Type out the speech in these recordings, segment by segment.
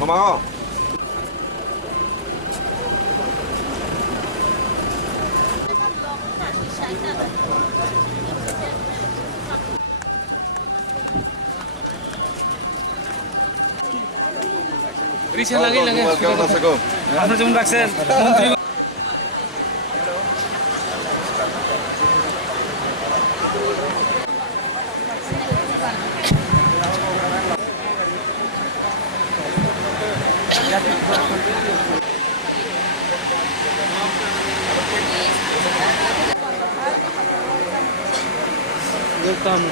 고마워. Resale লাগে কেমন আছো গো? আপনারা যেমন রাখছেন মন্ত্রী welcome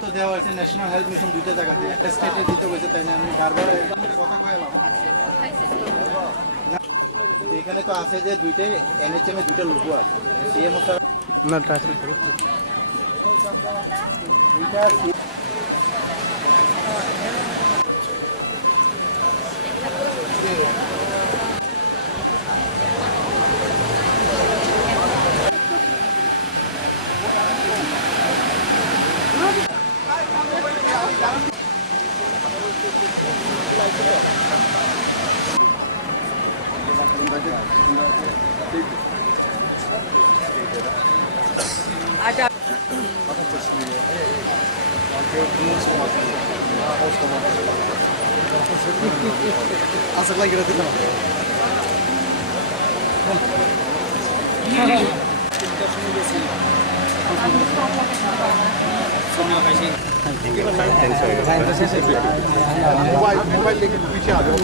তো দেওয়া হয়েছে ন্যাশনাল হেলথ মিশন দুইটা জায়গাতে একটা স্টেটে দিতে হয়েছে তাই না আমি বারবার কথা কইলাম এখানে তো আছে যে দুইটাই এনএচএম এ দুইটা লোগো আছে সিএমও স্যার না ট্রান্সফার দুইটা Asal lagi nanti no. Mobile लेके पीछे आ जाओ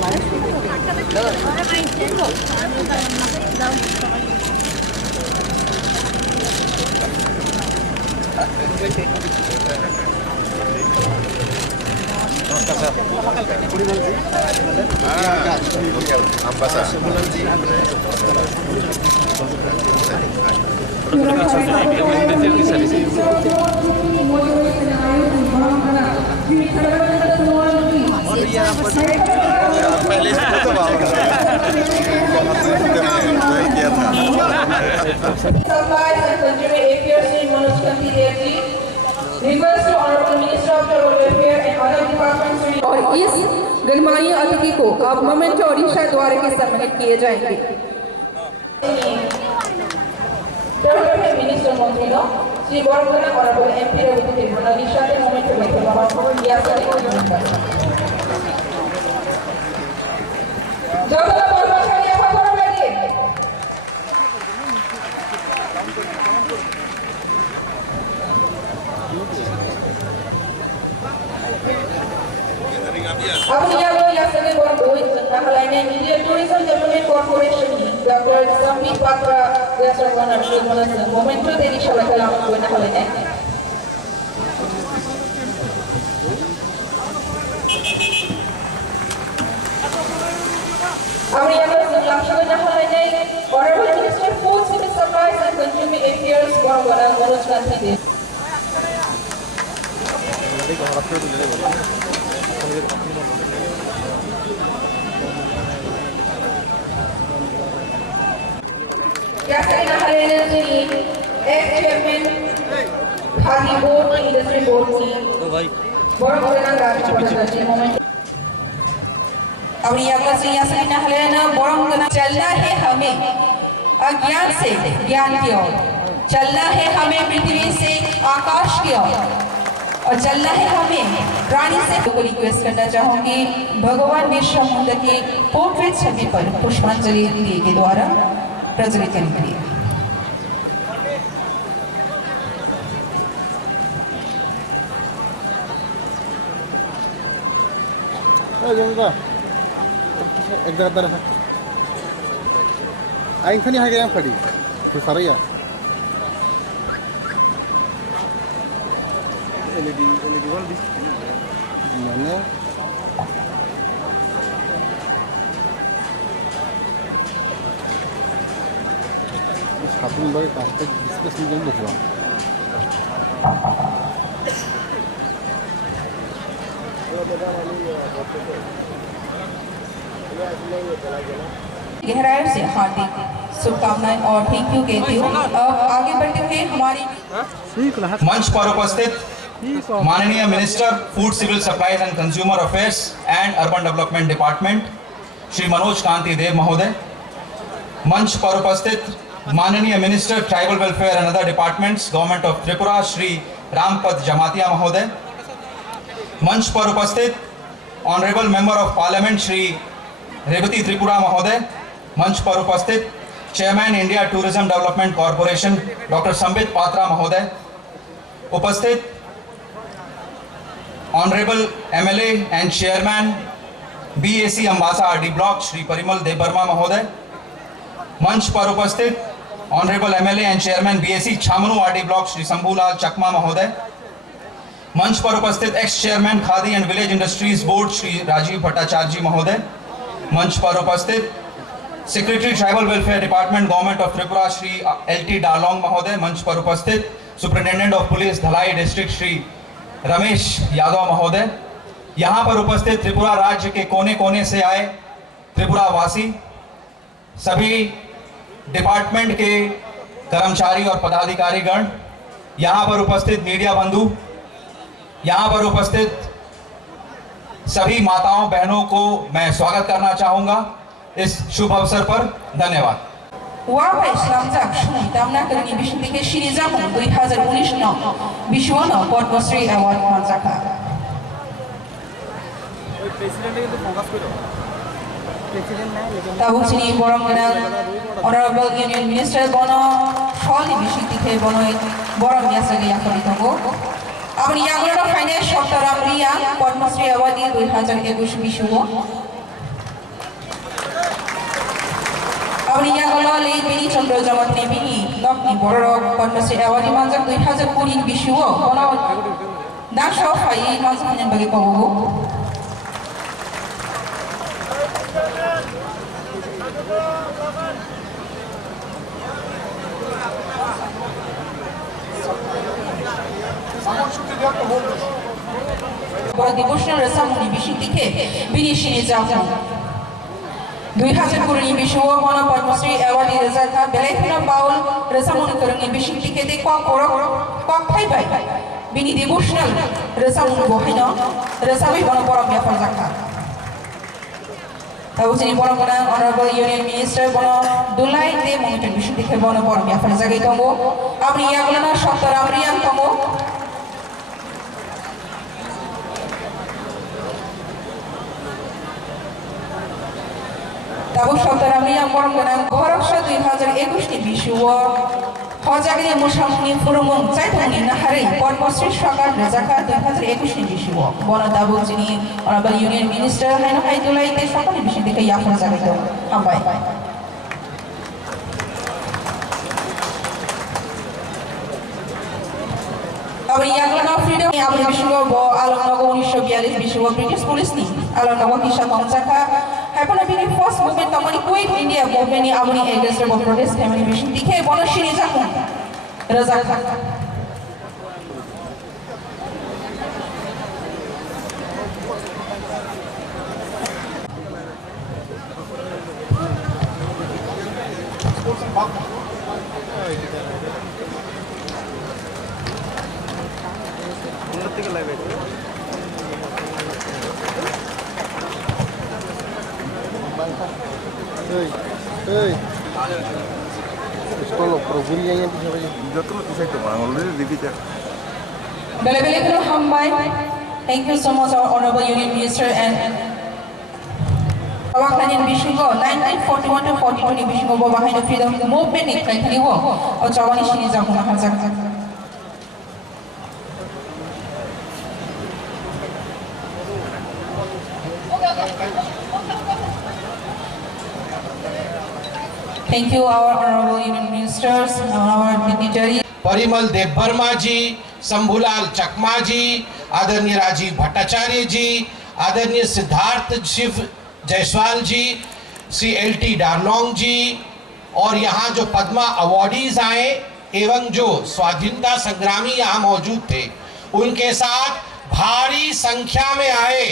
पहले तो Supplies and Consumer Affairs Sri Manoj Kanti Devji, request to Honorable Minister of Tribal Welfare and other departments और इस गणमान्य अतिथि को अब मोमेंट ओडिशा द्वारा के सम्मानित किए जाएंगे। ट्रांसपोर्ट मिनिस्टर मंत्री नो श्री बरगुना Honorable MP रवि तिरुमला निशाते मोमेंट में बाबा को दिया सारे को नमस्कार। जगला कर्मचारी apa करो लगे अब यहाँ लोग यहाँ से भी बहुत दो इंसान हलाने इंडियन टूरिज्म डेवलपमेंट कॉर्पोरेशन की डॉक्टर संबित पात्रा जैसा वाला निर्मला से मोमेंट तो देरी शाला कलाम को ना हलाने अब यहाँ लोग लक्ष्य में ना हलाने Honorable Minister of Food, Civil Supplies and Consumer Affairs Barguna Manoj Kanti Dev ex-chairman Khadi Board की industry board की बड़ा बड़ा राज्य मोमेंट अब ये अगला से यहाँ से ना हलेना बड़ा बड़ा चलना है हमें अज्ञान से ज्ञान की ओर चलना है हमें पृथ्वी से आकाश की ओर और चलना है हमें प्राणी से को रिक्वेस्ट करना चाहूंगी भगवान बिरसा मुंडा के पोर्ट्रेट छवि पर पुष्पांजलि दिए के द्वारा प्रज्वलित करने के लिए जनता एक जगह पर आइन खनी है क्या खड़ी फिर सारी है एलईडी वाला दिस मैंने इस खातून लोग काम पे डिस्कस नहीं देखवा गहराई से हार्दिक शुभकामनाएं और थैंक यू कहती हूँ। अब आगे बढ़ते हुए हमारी मंच पर उपस्थित माननीय minister food civil supplies and consumer affairs and urban development department Shri Manoj Kanti Deb महोदय, मंच पर उपस्थित माननीय minister tribal welfare and other departments government of Tripura Shri Rampada Jamatia महोदय, मंच पर उपस्थित honourable member of parliament Shri Rebati Tripura महोदय, मंच पर उपस्थित chairman India tourism development corporation doctor Sambit Patra महोदय, उपस्थित honourable MLA and chairman BAC Ambassa RD block Shri Parimal Debbarma महोदय, मंच पर उपस्थित honourable MLA and chairman BAC Chhamanu RD block Shri Shambhulal Chakma महोदय, मंच पर उपस्थित ex chairman Khadi and village industries board Shri Rajib Bhattacharya ji महोदय, मंच पर उपस्थित secretary tribal welfare department government of Tripura Shri LT Darlong महोदय, मंच पर उपस्थित superintendent of police Dhalai district Shri Ramesh Yadav महोदय, यहाँ पर उपस्थित त्रिपुरा राज्य के कोने कोने से आए त्रिपुरा वासी, सभी डिपार्टमेंट के कर्मचारी और पदाधिकारी गण, यहाँ पर उपस्थित मीडिया बंधु, यहाँ पर उपस्थित सभी माताओं बहनों को मैं स्वागत करना चाहूँगा इस शुभ अवसर पर। धन्यवाद। Wahai Selamjak Shuni Damna Kerni Bishnu Dike Shiri Japon 2019 no Bishwono Padmasri Award Manjaka. Tabu sini borong kenal Honorable Union Minister Bono Sholi Bishnu Dike Bono borong biasa gaya kali tunggu. Abang yang mana finance shopper Amria Padmasri Award 2021 Bishwo. Abang yang kalau leh bini contoh zaman ni bini, dok ni borong Padmasri Award manjak 2020 Bishwo. Bono dah shop hai manjak yang bagi kau. Bora devotional resamuni bishitike binishini japon 2020 Bishwo Bono Padmasri Award rezaka belekna baul resamuni kerungi bishitike de kwa korok kwa thai bai bini devotional resamuni bohino resami bono borom ya fazaka. Tahu sini bono bono Honorable Union Minister bono dulai de monitor bishitike bono borom ya fazaka itomo abri ya gulana shopper amrian tomo. Tabu Shottarami yang borong dengan Goraksha 2021 ni Bishwo Hojagri Mushamuni Furumung Zaituni Nahari Padmasri Shakar Rezaka 2021 ni Bishwo Bono tabu sini Honorable Union Minister Haino Haidulai Te Shakar ni Bishwo Dika Yafra Zagito Ambai Abri yang lana freedom ni abri Bishwo bo alam nago 1942 Bishwo British Police ni alam nago kisah Tongzaka Happen to be the first movement Tamani Quit India movement ni abri against the protest family mission dike bono shiri jakun razaka Thank you so much, our Honorable Union Minister and Awakanian Bishingo 1941 to 42 ni Bishingo behind the freedom movement ni kali wo au Jawani shini jakuna hazak. Thank you, our Honorable Union Ministers, our dignitaries. Parimal Debbarma जी, शंभूलाल चकमा जी, आदरणीय राजीव भट्टाचार्य जी, आदरणीय सिद्धार्थ शिव जायसवाल जी, Shri LT डालोंग जी और यहाँ जो Padma awardees आए एवं जो स्वाधीनता संग्रामी यहाँ मौजूद थे, उनके साथ भारी संख्या में आए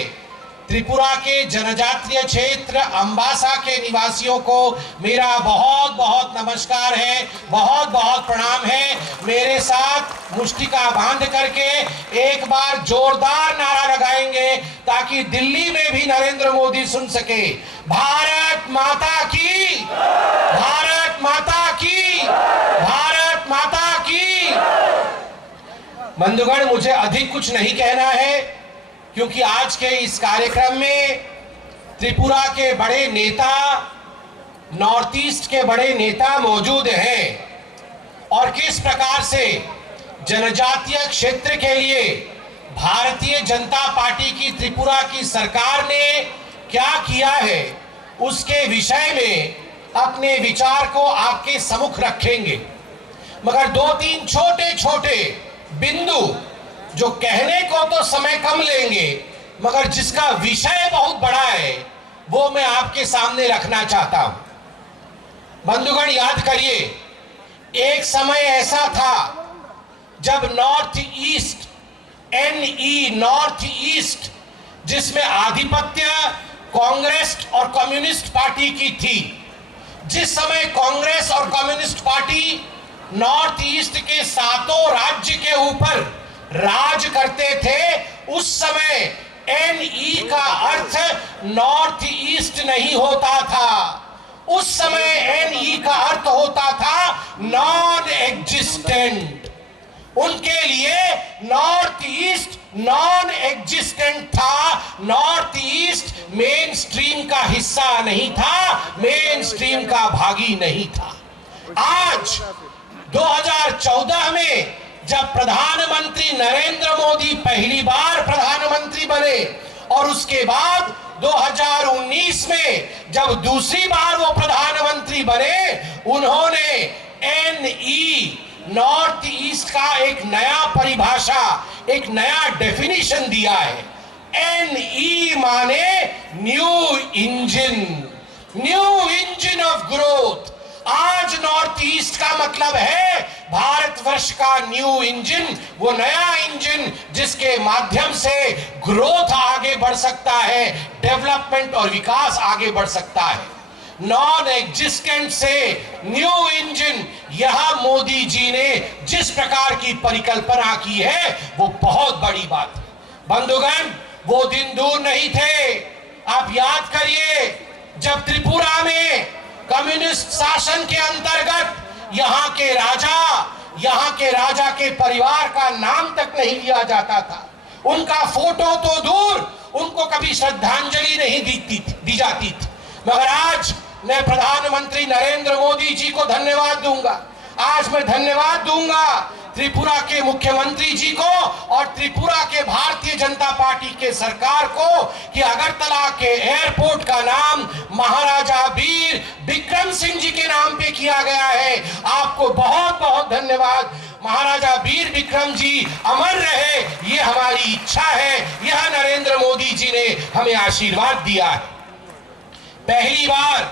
त्रिपुरा के जनजातीय क्षेत्र अम्बासा के निवासियों को मेरा बहुत बहुत नमस्कार है, बहुत बहुत प्रणाम है। मेरे साथ मुष्टिका बांध करके एक बार जोरदार नारा लगाएंगे ताकि दिल्ली में भी नरेंद्र मोदी सुन सके, भारत माता की, भारत माता की, भारत माता की। बंधुगण, मुझे अधिक कुछ नहीं कहना है क्योंकि आज के इस कार्यक्रम में त्रिपुरा के बड़े नेता, नॉर्थ ईस्ट के बड़े नेता मौजूद हैं और किस प्रकार से जनजातीय क्षेत्र के लिए भारतीय जनता पार्टी की त्रिपुरा की सरकार ने क्या किया है उसके विषय में अपने विचार को आपके सम्मुख रखेंगे। मगर दो तीन छोटे छोटे बिंदु जो कहने को तो समय कम लेंगे मगर जिसका विषय बहुत बड़ा है वो मैं आपके सामने रखना चाहता हूं। बंधुगण, याद करिए, एक समय ऐसा था जब north east, NE north east, जिसमें आधिपत्य कांग्रेस और कम्युनिस्ट पार्टी की थी। जिस समय कांग्रेस और कम्युनिस्ट पार्टी नॉर्थ ईस्ट के 7 राज्य के ऊपर राज करते थे, उस समय NE का अर्थ नॉर्थ ईस्ट नहीं होता था। उस समय NE का अर्थ होता था नॉन एग्जिस्टेंट। उनके लिए नॉर्थ ईस्ट नॉन एग्जिस्टेंट था। नॉर्थ ईस्ट मेन स्ट्रीम का हिस्सा नहीं था, मेन स्ट्रीम का भागी नहीं था। आज 2014 में जब प्रधानमंत्री नरेंद्र मोदी पहली बार प्रधानमंत्री बने और उसके बाद 2019 में जब दूसरी बार वो प्रधानमंत्री बने, उन्होंने NE नॉर्थ ईस्ट का एक नया परिभाषा, एक नया डेफिनेशन दिया है। NE माने न्यू इंजन ऑफ ग्रोथ। आज नॉर्थ ईस्ट का मतलब है भारतवर्ष का न्यू इंजन, वो नया इंजन जिसके माध्यम से ग्रोथ आगे बढ़ सकता है, डेवलपमेंट और विकास आगे बढ़ सकता है। नॉन एग्जिस्टेंट से न्यू इंजन, यह मोदी जी ने जिस प्रकार की परिकल्पना की है वो बहुत बड़ी बात है। बंधुगण, वो दिन दूर नहीं थे। आप याद करिए, जब त्रिपुरा में कम्युनिस्ट शासन के अंतर्गत यहाँ के राजा के परिवार का नाम तक नहीं लिया जाता था। उनका फोटो तो दूर, उनको कभी श्रद्धांजलि नहीं दी जाती थी। मगर आज मैं प्रधानमंत्री नरेंद्र मोदी जी को धन्यवाद दूंगा। आज मैं धन्यवाद दूंगा त्रिपुरा के मुख्यमंत्री जी को और त्रिपुरा के भारतीय जनता पार्टी के सरकार को कि अगरतला के एयरपोर्ट का नाम महाराजा वीर विक्रम सिंह जी के नाम पे किया गया है। आपको बहुत बहुत धन्यवाद। महाराजा वीर विक्रम जी अमर रहे, ये हमारी इच्छा है। यह नरेंद्र मोदी जी ने हमें आशीर्वाद दिया है। पहली बार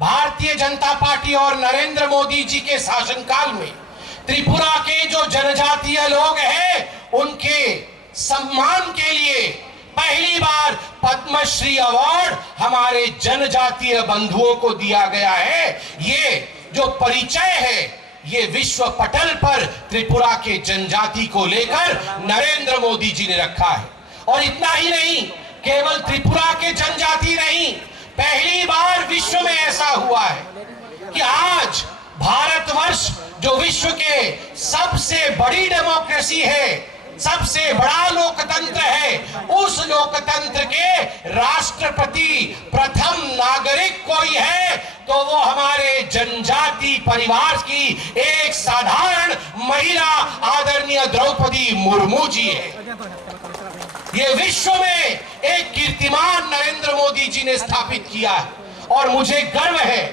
भारतीय जनता पार्टी और नरेंद्र मोदी जी के शासनकाल में त्रिपुरा के जो जनजातीय लोग हैं उनके सम्मान के लिए पहली बार पद्मश्री अवार्ड हमारे जनजातीय बंधुओं को दिया गया है। ये जो परिचय है ये विश्व पटल पर त्रिपुरा के जनजाति को लेकर नरेंद्र मोदी जी ने रखा है। और इतना ही नहीं, केवल त्रिपुरा के जनजाति नहीं, पहली बार विश्व में ऐसा हुआ है कि आज भारतवर्ष जो विश्व के सबसे बड़ी डेमोक्रेसी है, सबसे बड़ा लोकतंत्र है, उस लोकतंत्र के राष्ट्रपति प्रथम नागरिक कोई है तो वो हमारे जनजाति परिवार की एक साधारण महिला आदरणीय द्रौपदी मुर्मू जी है। ये विश्व में एक कीर्तिमान नरेंद्र मोदी जी ने स्थापित किया है और मुझे गर्व है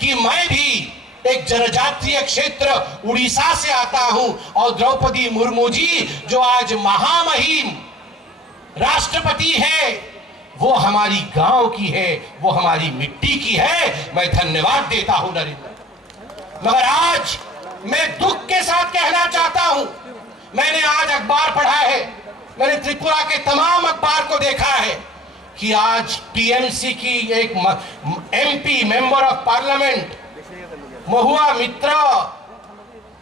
कि मैं भी एक जनजातीय क्षेत्र उड़ीसा से आता हूं और द्रौपदी मुर्मू जी जो आज महामहिम राष्ट्रपति है वो हमारी गांव की है, वो हमारी मिट्टी की है। मैं धन्यवाद देता हूं नरेंद्र। मगर आज मैं दुख के साथ कहना चाहता हूं, मैंने आज अखबार पढ़ा है, मैंने त्रिपुरा के तमाम अखबार को देखा है कि आज टीएमसी की एक एमपी मेंबर ऑफ पार्लियामेंट महुआ मित्रा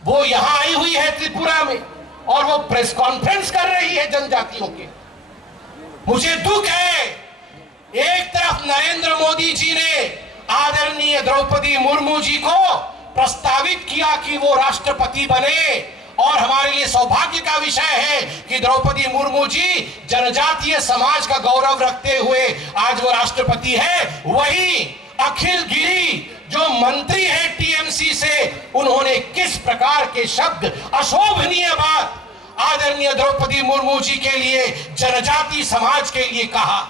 वो यहां आई हुई है त्रिपुरा में और वो प्रेस कॉन्फ्रेंस कर रही है जनजातियों के। मुझे दुख है, एक तरफ नरेंद्र मोदी जी ने आदरणीय द्रौपदी मुर्मू जी को प्रस्तावित किया कि वो राष्ट्रपति बने और हमारे लिए सौभाग्य का विषय है कि द्रौपदी मुर्मू जी जनजातीय समाज का गौरव रखते हुए आज वो राष्ट्रपति है। वही अखिल गिरी जो मंत्री है टीएमसी से, उन्होंने किस प्रकार के शब्द, अशोभनीय बात आदरणीय द्रौपदी मुर्मू जी के लिए, जनजाति समाज के लिए कहा।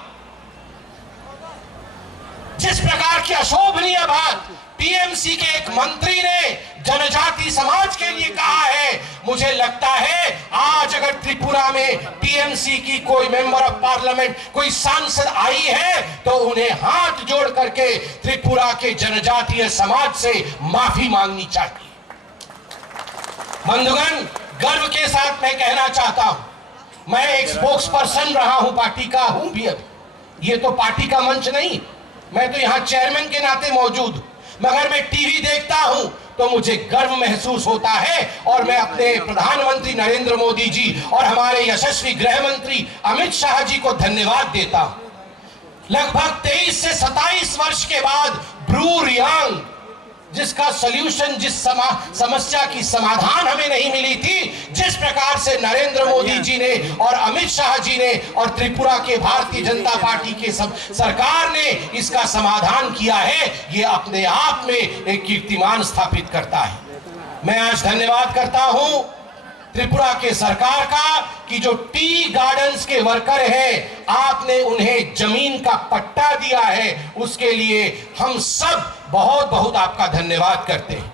जिस प्रकार की अशोभनीय बात टीएमसी के एक मंत्री ने जनजाति समाज के लिए कहा है, मुझे लगता है आज अगर त्रिपुरा में टीएमसी की कोई मेंबर ऑफ पार्लियामेंट, कोई सांसद आई है तो उन्हें हाथ जोड़ करके त्रिपुरा के जनजातीय समाज से माफी मांगनी चाहिए। बंधुगण, गर्व के साथ मैं कहना चाहता हूं, मैं एक स्पोक्स पर्सन रहा हूं, पार्टी का हूं भी। अब ये तो पार्टी का मंच नहीं, मैं तो यहां चेयरमैन के नाते मौजूद, मगर मैं टीवी देखता हूं तो मुझे गर्व महसूस होता है और मैं अपने प्रधानमंत्री नरेंद्र मोदी जी और हमारे यशस्वी गृह मंत्री अमित शाह जी को धन्यवाद देता हूं। लगभग 23 से 27 वर्ष के बाद ब्रू रियांग, जिसका सॉल्यूशन, जिस समस्या की समाधान हमें नहीं मिली थी, जिस प्रकार से नरेंद्र मोदी जी ने और अमित शाह जी ने और त्रिपुरा के भारतीय जनता पार्टी के सरकार ने इसका समाधान किया है, ये अपने आप में एक कीर्तिमान स्थापित करता है। मैं आज धन्यवाद करता हूं त्रिपुरा के सरकार का कि जो टी गार्डन्स के वर्कर हैं, आपने उन्हें जमीन का पट्टा दिया है, उसके लिए हम सब बहुत बहुत आपका धन्यवाद करते हैं।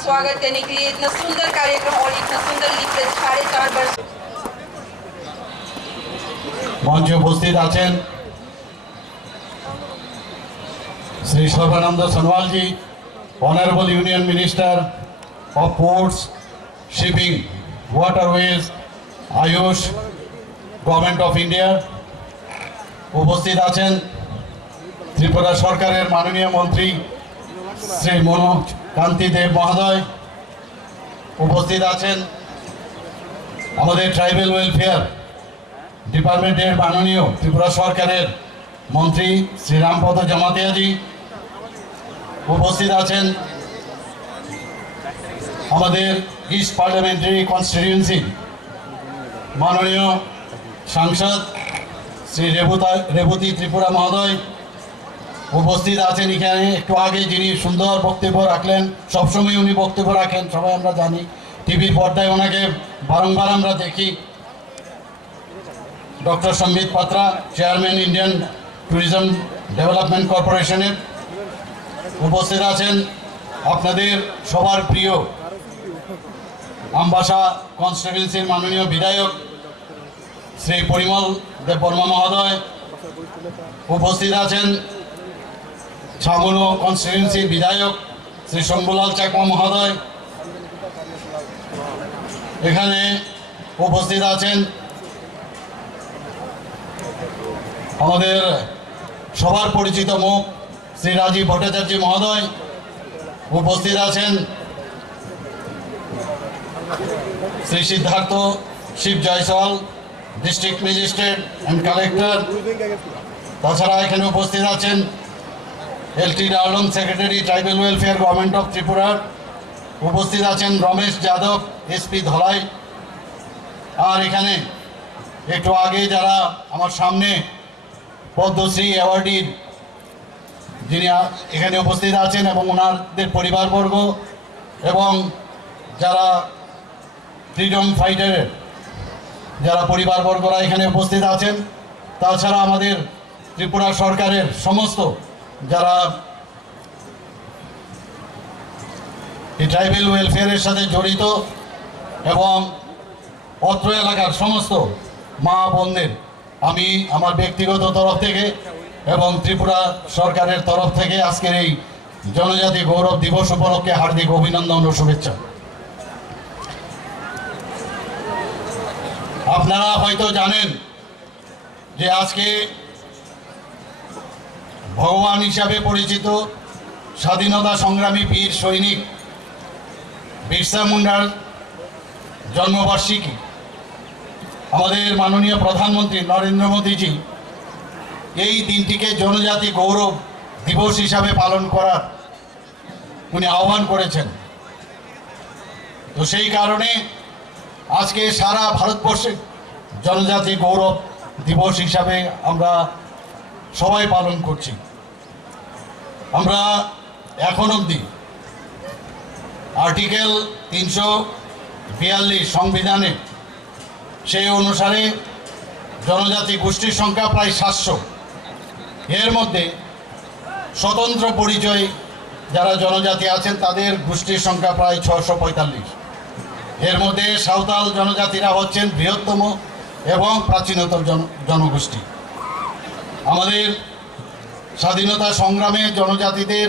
स्वागत करने के लिए इतना सुंदर कार्यक्रम और इतना सुंदर लीफलेट 4.5 वर्ष मंचे उपस्थित आছেন Shri Sarbananda Sonowal ji, honourable union minister of ports, shipping, waterways, AYUSH, government of India. उपस्थित आছেন त्रिपुरा सरकारेर माननीय मंत्री श्री मनोज कांति देव महोदय। उपस्थित आছেন আমাদের ট্রাইবেল ওয়েলফেয়ার ডিপার্টমেন্টের মাননীয় ত্রিপুরা সরকারের মন্ত্রী শ্রী রামপদ জমাতিয়া জি। উপস্থিত আছেন আমাদের ইস্ট পার্লামেন্টারি কনস্টিটিউয়েন্সি মাননীয় সাংসদ শ্রী রেবতী ত্রিপুরা মহোদয়। উপস্থিত আছেন এখানে একটু আগে যিনি সুন্দর বক্তব্য রাখলেন, সবসময় উনি বক্তব্য রাখেন, সবাই আমরা জানি, টিভির পর্দায় ওনাকে বারংবার আমরা দেখি। ডক্টর সম্বিত Patra, chairman Indian tourism development কর্পোরেশনের। উপস্থিত আছেন আপনাদের সবার প্রিয় আমবাসা কনস্টিটিউয়েন্সির মাননীয় বিধায়ক শ্রী পরিমল দেববর্মা মহোদয়। উপস্থিত আছেন ছামুনো কনস্টিটিউয়েন্সির বিধায়ক শ্রী শম্ভুলাল চাকমা মহোদয়। এখানে উপস্থিত আছেন আমাদের সবার পরিচিত মুখ শ্রী রাজীব ভট্টাচার্য মহোদয়। উপস্থিত আছেন Shri Siddhartha Shiv Jaiswal, district magistrate and collector. তাছাড়া এখানে উপস্থিত আছেন LT Darlong, secretary tribal welfare, government of Tripura. উপস্থিত আছেন রমেশ যাদব এসপি ধলাই। আর এখানে একটু আগে যারা আমার সামনে পদ্মশ্রী অ্যাওয়ার্ডির যিনি এখানে উপস্থিত আছেন এবং ওনাদের পরিবারবর্গ এবং যারা ফ্রিডম ফাইটারের যারা পরিবারবর্গরা এখানে উপস্থিত আছেন, তাছাড়া আমাদের ত্রিপুরা সরকারের সমস্ত যারা এই ট্রাইবেল ওয়েলফেয়ারের সাথে জড়িত এবং অত্র এলাকার সমস্ত মা বোনদের আমি আমার ব্যক্তিগত তরফ থেকে এবং ত্রিপুরা সরকারের তরফ থেকে আজকের এই জনজাতি গৌরব দিবস উপলক্ষে হার্দিক অভিনন্দন ও শুভেচ্ছা। আপনারা হয়তো জানেন যে আজকে ভগবান হিসাবে পরিচিত স্বাধীনতা সংগ্রামী বীর সৈনিক বিরসা মুন্ডার জন্মবার্ষিকী। আমাদের মাননীয় প্রধানমন্ত্রী নরেন্দ্র মোদীজি এই দিনটিকে জনজাতি গৌরব দিবস হিসাবে পালন করার উনি আহ্বান করেছেন। তো সেই কারণে আজকে সারা ভারতবর্ষে জনজাতি গৌরব দিবস হিসাবে আমরা সবাই পালন করছি। আমরা এখন অবধি আর্টিকেল 342 সংবিধানে সেই অনুসারে জনজাতি গোষ্ঠীর সংখ্যা প্রায় 700। এর মধ্যে স্বতন্ত্র পরিচয় যারা জনজাতি আছেন তাদের গোষ্ঠীর সংখ্যা প্রায় 645। এর মধ্যে সাঁওতাল জনজাতিরা হচ্ছেন বৃহত্তম এবং প্রাচীনতম জনগোষ্ঠী। আমাদের স্বাধীনতা সংগ্রামে জনজাতিদের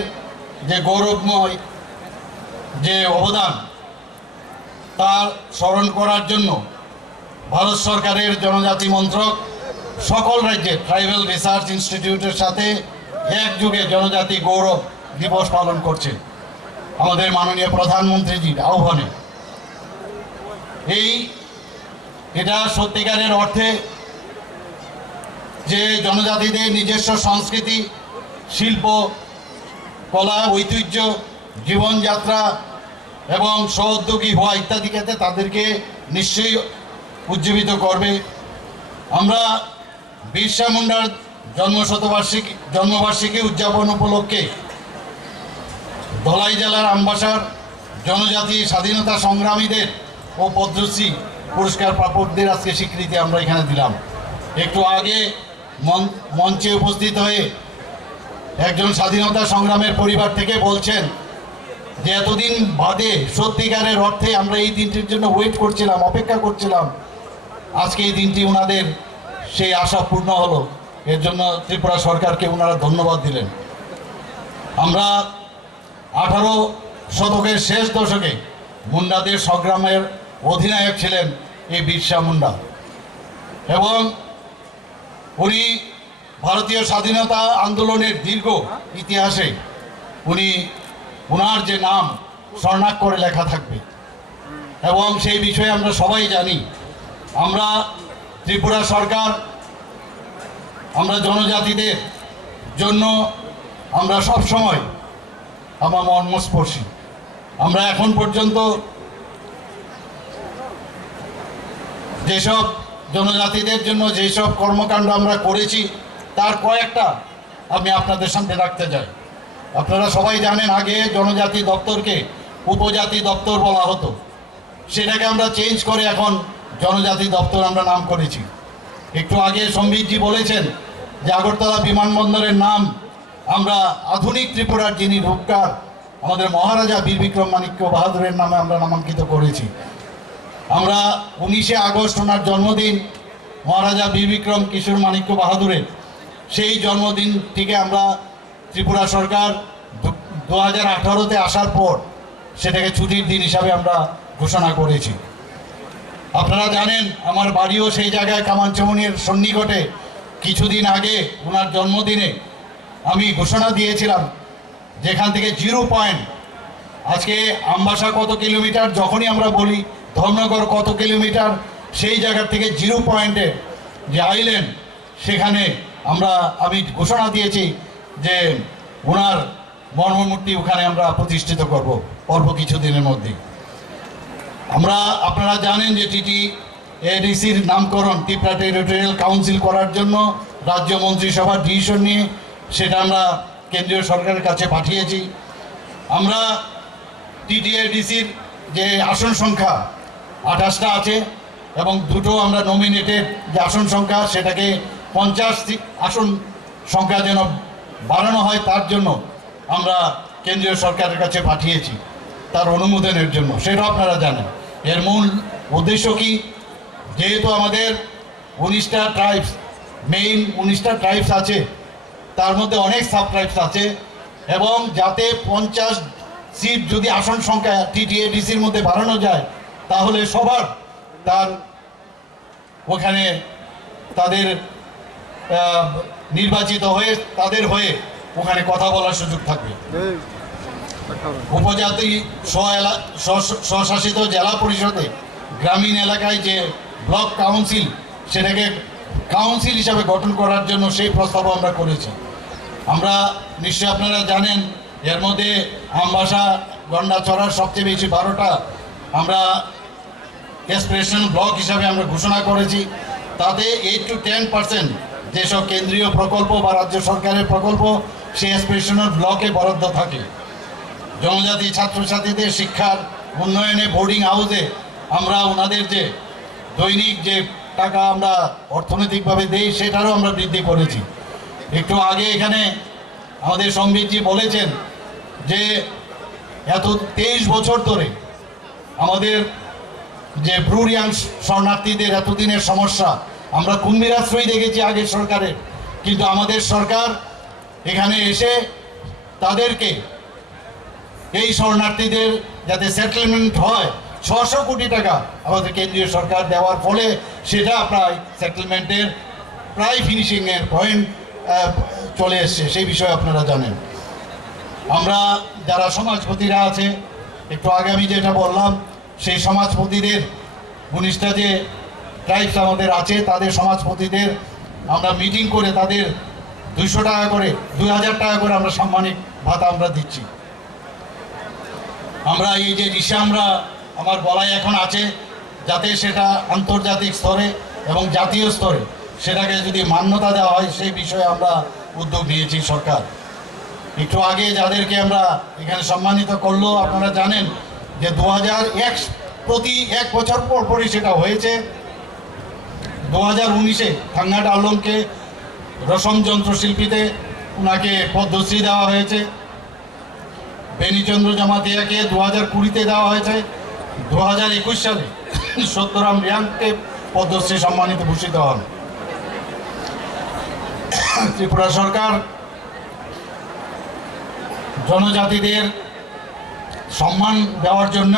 যে গৌরবময় যে অবদান তার স্মরণ করার জন্য ভারত সরকারের জনজাতি মন্ত্রক সকল রাজ্যে ট্রাইবাল রিসার্চ ইনস্টিটিউটের সাথে একযোগে জনজাতি গৌরব দিবস পালন করছে আমাদের মাননীয় প্রধানমন্ত্রীজির আহ্বানে। এটা সত্যিকারের অর্থে যে জনজাতিদের নিজস্ব সংস্কৃতি, শিল্প, কলা, ঐতিহ্য, জীবনযাত্রা এবং সহোদ্যোগী হওয়া ইত্যাদি ক্ষেত্রে তাদেরকে নিশ্চয়ই উজ্জীবিত করবে। আমরা বিরসা মুন্ডার জন্মবার্ষিকী উদযাপন উপলক্ষে ধলাই জেলার আমবাসার জনজাতি স্বাধীনতা সংগ্রামীদের ও পদ্মশ্রী পুরস্কার প্রাপকদের আজকে স্বীকৃতি আমরা এখানে দিলাম। একটু আগে মঞ্চে উপস্থিত হয়ে একজন স্বাধীনতা সংগ্রামের পরিবার থেকে বলছেন যে এতদিন বাদে সত্যিকারের অর্থে আমরা এই দিনটির জন্য ওয়েট করছিলাম, অপেক্ষা করছিলাম। আজকে এই দিনটি ওনাদের সেই আশা পূর্ণ হলো, এর জন্য ত্রিপুরা সরকারকে ওনারা ধন্যবাদ দিলেন। আমরা 18 শতকের শেষ দশকে মুন্ডাদের সংগ্রামের অধিনায়ক ছিলেন এই বিরসা মুন্ডা এবং উনি ভারতীয় স্বাধীনতা আন্দোলনের দীর্ঘ ইতিহাসে ওনার যে নাম স্বর্ণাক্ষরে লেখা থাকবে এবং সেই বিষয়ে আমরা সবাই জানি। আমরা ত্রিপুরা সরকার আমরা জনজাতিদের জন্য আমরা সব সময় আমরা মর্মস্পর্শী। আমরা এখন পর্যন্ত যেসব জনজাতিদের জন্য যেসব কর্মকাণ্ড আমরা করেছি তার কয়েকটা আমি আপনাদের সামনে রাখতে চাই। আপনারা সবাই জানেন আগে জনজাতি দপ্তরকে উপজাতি দপ্তর বলা হতো, সেটাকে আমরা চেঞ্জ করে এখন জনজাতি দপ্তর আমরা নাম করেছি। একটু আগে সম্বিতজি বলেছেন যে আগরতলা বিমানবন্দরের নাম আমরা আধুনিক ত্রিপুরার যিনি রূপকার আমাদের মহারাজা বীর বিক্রম মাণিক্য বাহাদুরের নামে আমরা নামাঙ্কিত করেছি। আমরা 19শে আগস্ট ওনার জন্মদিন মহারাজা বীর বিক্রম কিশোর মাণিক্য বাহাদুরের সেই জন্মদিনটিকে আমরা ত্রিপুরা সরকার 2018-তে আসার পর সেটাকে ছুটির দিন হিসাবে আমরা ঘোষণা করেছি। আপনারা জানেন আমার বাড়িও সেই জায়গায় কামানচমনির সন্নিকটে। কিছুদিন আগে ওনার জন্মদিনে আমি ঘোষণা দিয়েছিলাম যেখান থেকে 0 পয়েন্ট, আজকে আমবাসা কত কিলোমিটার যখনই আমরা বলি ধর্মনগর কত কিলোমিটার, সেই জায়গা থেকে 0 পয়েন্টে যে আইল্যান্ড সেখানে আমি ঘোষণা দিয়েছি যে ওনার মর্মমূর্তি ওখানে আমরা প্রতিষ্ঠিত করব অল্প কিছুদিনের মধ্যেই। আপনারা জানেন যে TTADCর নামকরণ ত্রিপুরা টেরিটোরিয়াল কাউন্সিল করার জন্য রাজ্য মন্ত্রিসভার ডিসিশন নিয়ে সেটা আমরা কেন্দ্রীয় সরকারের কাছে পাঠিয়েছি। আমরা TTADCর যে আসন সংখ্যা 28টা আছে এবং দুটো আমরা নমিনেটেড যে আসন সংখ্যা সেটাকে 50 আসন সংখ্যা যেন বাড়ানো হয় তার জন্য আমরা কেন্দ্রীয় সরকারের কাছে পাঠিয়েছি তার অনুমোদনের জন্য, সেটা আপনারা জানেন। এর মূল উদ্দেশ্য কি, যেহেতু আমাদের 19টা ট্রাইবস, মেইন 19টা ট্রাইবস আছে, তার মধ্যে অনেক সাব ট্রাইবস আছে, এবং যাতে 50 সিট যদি আসন সংখ্যা TTADCর মধ্যে বাড়ানো যায় তাহলে সবার তার ওখানে তাদের নির্বাচিত হয়ে তাদের হয়ে ওখানে কথা বলার সুযোগ থাকবে। উপজাতি স্বশাসিত জেলা পরিষদে গ্রামীণ এলাকায় যে ব্লক কাউন্সিল সেটাকে কাউন্সিল হিসাবে গঠন করার জন্য সেই প্রস্তাবও আমরা করেছি। আমরা নিশ্চয়ই আপনারা জানেন এর মধ্যে আমবাসা গন্ডাছড়ার সবচেয়ে বেশি 12টা আমরা এসপিরেশনাল ব্লক হিসাবে আমরা ঘোষণা করেছি। তাতে 8 to 10% যেসব কেন্দ্রীয় প্রকল্প বা রাজ্য সরকারের প্রকল্প সেই এসপিরেশনাল ব্লকে বরাদ্দ থাকে। জনজাতি ছাত্রছাত্রীদের শিক্ষার উন্নয়নে বোর্ডিং হাউসে আমরা ওনাদের যে দৈনিক যে টাকা আমরা অর্থনৈতিকভাবে দেই সেটারও আমরা বৃদ্ধি করেছি। একটু আগে এখানে আমাদের সম্বিতজি বলেছেন যে এত 23 বছর ধরে আমাদের যে ব্রুরিয়াং শরণার্থীদের এতদিনের সমস্যা আমরা কুম্ভীর আশ্রয় দেখেছি আগের সরকারের, কিন্তু আমাদের সরকার এখানে এসে তাদেরকে এই শরণার্থীদের যাতে সেটেলমেন্ট হয় 600 কোটি টাকা আমাদের কেন্দ্রীয় সরকার দেওয়ার ফলে সেটা প্রায় সেটেলমেন্টের প্রায় ফিনিশিংয়ের পয়েন্ট চলে এসছে, সেই বিষয়ে আপনারা জানেন। আমরা যারা সমাজপতিরা আছে, একটু আগে আমি যেটা বললাম, সেই সমাজপতিদের 19টা যে ট্রাইবস আমাদের আছে তাদের সমাজপতিদের আমরা মিটিং করে তাদের 200 টাকা করে 2000 টাকা করে আমরা সাম্মানিক ভাতা আমরা দিচ্ছি। আমরা এই যে রিসা আমরা আমার বলাই এখন আছে, যাতে সেটা আন্তর্জাতিক স্তরে এবং জাতীয় স্তরে সেটাকে যদি মান্যতা দেওয়া হয় সেই বিষয়ে আমরা উদ্যোগ নিয়েছি সরকার। একটু আগে যাদেরকে আমরা এখানে সম্মানিত করলো আপনারা জানেন যে 2001 প্রতি 1 বছর পর পরই সেটা হয়েছে। 2019-এ থাঙ্গাট আলমকে রসম যন্ত্রশিল্পীতে ওনাকে পদ্মশ্রী দেওয়া হয়েছে। বেনিচন্দ্র জামাতিয়াকে 2020-তে দেওয়া হয়েছে। 2021 সালে সত্যরাম রিয়াংকে পদ্মশ্রী সম্মানিত ভূষিত হন। ত্রিপুরা সরকার জনজাতিদের সম্মান দেওয়ার জন্য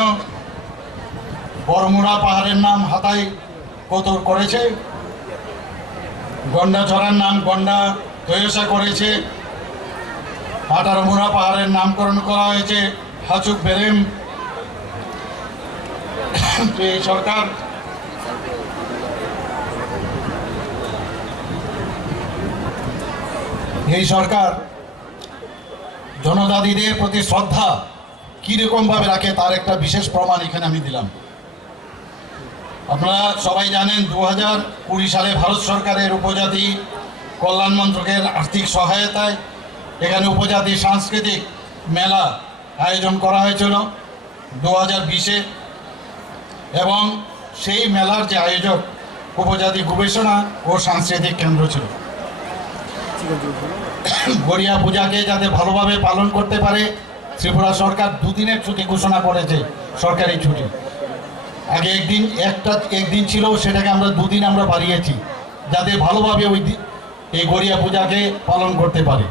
বড়মুড়া পাহাড়ের নাম হাতাই কোতর করেছে, গন্ডাছড়ার নাম গন্ডা তৈয়সা করেছে, আটারমুড়া পাহাড়ের নামকরণ করা হয়েছে হাচুক বেরেম। এই সরকার জনজাতিদের প্রতি শ্রদ্ধা কীরকমভাবে রাখে তার একটা বিশেষ প্রমাণ এখানে আমি দিলাম। আপনারা সবাই জানেন 2020 সালে ভারত সরকারের উপজাতি কল্যাণ মন্ত্রকের আর্থিক সহায়তায় এখানে উপজাতি সাংস্কৃতিক মেলা আয়োজন করা হয়েছিল 2020-এ, এবং সেই মেলার যে আয়োজক উপজাতি গবেষণা ও সাংস্কৃতিক কেন্দ্র ছিল। গড়িয়া পূজাকে যাতে ভালোভাবে পালন করতে পারে ত্রিপুরা সরকার 2 দিনের ছুটি ঘোষণা করেছে, সরকারি ছুটি। আগে একদিন ছিল, সেটাকে আমরা 2 দিন আমরা বাড়িয়েছি যাতে ভালোভাবে এই গড়িয়া পূজাকে পালন করতে পারে।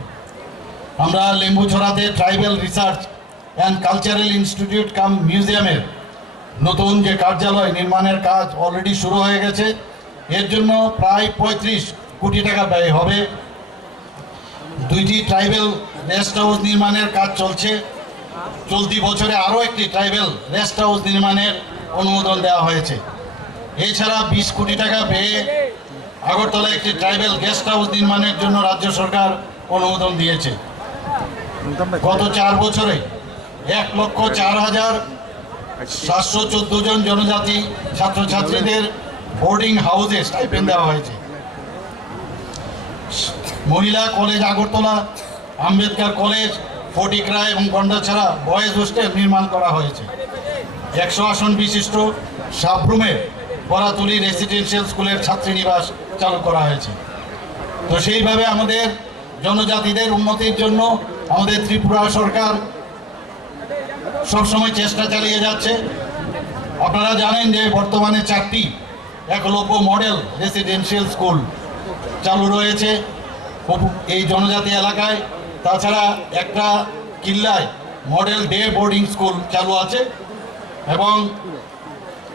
আমরা লেম্বুছড়াতে tribal research and cultural institute cum মিউজিয়ামের নতুন যে কার্যালয় নির্মাণের কাজ অলরেডি শুরু হয়ে গেছে। এর জন্য প্রায় 35 কোটি টাকা ব্যয় হবে। 2টি ট্রাইবাল রেস্ট হাউস নির্মাণের কাজ চলছে। চলতি বছরে আরও একটি ট্রাইবাল রেস্ট হাউস নির্মাণের অনুমোদন দেওয়া হয়েছে। এছাড়া 20 কোটি টাকা ব্যয়ে আগরতলা একটি ট্রাইবাল গেস্ট হাউস নির্মাণের জন্য রাজ্য সরকার অনুমোদন দিয়েছে। গত 4 বছরে 1,04,714 জন জনজাতি ছাত্রছাত্রীদের বোর্ডিং হাউসে স্টাইপেন্ড দেওয়া হয়েছে। মহিলা কলেজ আগরতলা, আম্বেদকর কলেজ, ফটিকরা এবং গন্ডাছড়া বয়েজ হোস্টেল নির্মাণ করা হয়েছে। 100 আসন বিশিষ্ট সাবরুমের বরাতুলি রেসিডেন্সিয়াল স্কুলের ছাত্রীনিবাস চালু করা হয়েছে। তো সেইভাবে আমাদের জনজাতিদের উন্নতির জন্য আমাদের ত্রিপুরা সরকার সবসময় চেষ্টা চালিয়ে যাচ্ছে। আপনারা জানেন যে বর্তমানে 4টি একলব্য মডেল রেসিডেন্সিয়াল স্কুল চালু রয়েছে এই জনজাতি এলাকায়। তাছাড়া একটা কিল্লায় মডেল ডে বোর্ডিং স্কুল চালু আছে এবং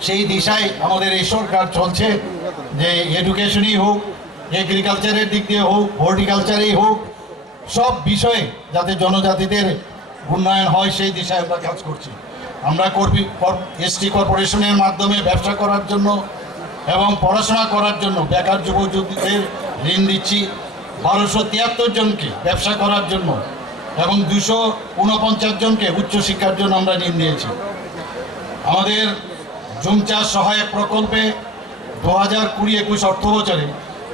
সেই দিশায় আমাদের এই সরকার চলছে যে এডুকেশনই হোক, এগ্রিকালচারের দিক দিয়ে হোক, হর্টিকালচারেই হোক, সব বিষয়ে যাতে জনজাতিদের উন্নয়ন হয় সেই দিশায় আমরা কাজ করছি। আমরা এসটি কর্পোরেশনের মাধ্যমে ব্যবসা করার জন্য এবং পড়াশোনা করার জন্য বেকার যুবকদের ঋণ দিচ্ছি 1273 জনকে ব্যবসা করার জন্য এবং 249 জনকে উচ্চশিক্ষার জন্য আমরা ঋণ দিয়েছি। আমাদের জুম চাষ সহায়ক প্রকল্পে 2020-21 অর্থ বছরে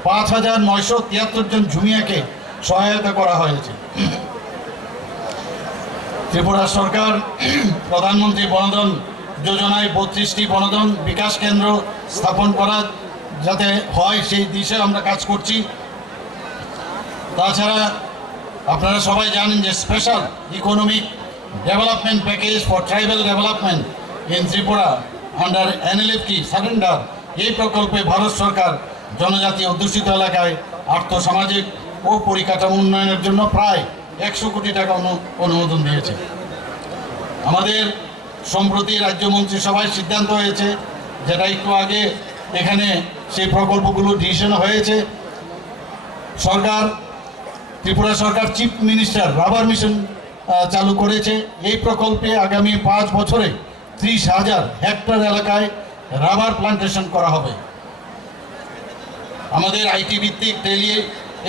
5,973 জন ঝুমিয়াকে সহায়তা করা হয়েছে। ত্রিপুরা সরকার প্রধানমন্ত্রী বনধন যোজনায় 32টি বনধন বিকাশ কেন্দ্র স্থাপন করা যাতে হয় সেই দিশায় আমরা কাজ করছি। তাছাড়া আপনারা সবাই জানেন যে special economic development package for tribal development in Tripura under NLFT surrender এই প্রকল্পে ভারত সরকার জনজাতি অধ্যুষিত এলাকায় আর্থসামাজিক ও পরিকাঠামো উন্নয়নের জন্য প্রায় 100 কোটি টাকা অনুমোদন দিয়েছে। আমাদের সম্প্রতি রাজ্য মন্ত্রিসভায় সিদ্ধান্ত হয়েছে, যেটা একটু আগে এখানে সেই প্রকল্পগুলো ডিসিশন হয়েছে। ত্রিপুরা সরকার চিফ মিনিস্টার রাবার মিশন চালু করেছে। এই প্রকল্পে আগামী 5 বছরে 30,000 হেক্টর এলাকায় রাবার প্লান্টেশন করা হবে। আমাদের আইটি ভিত্তিক টেলি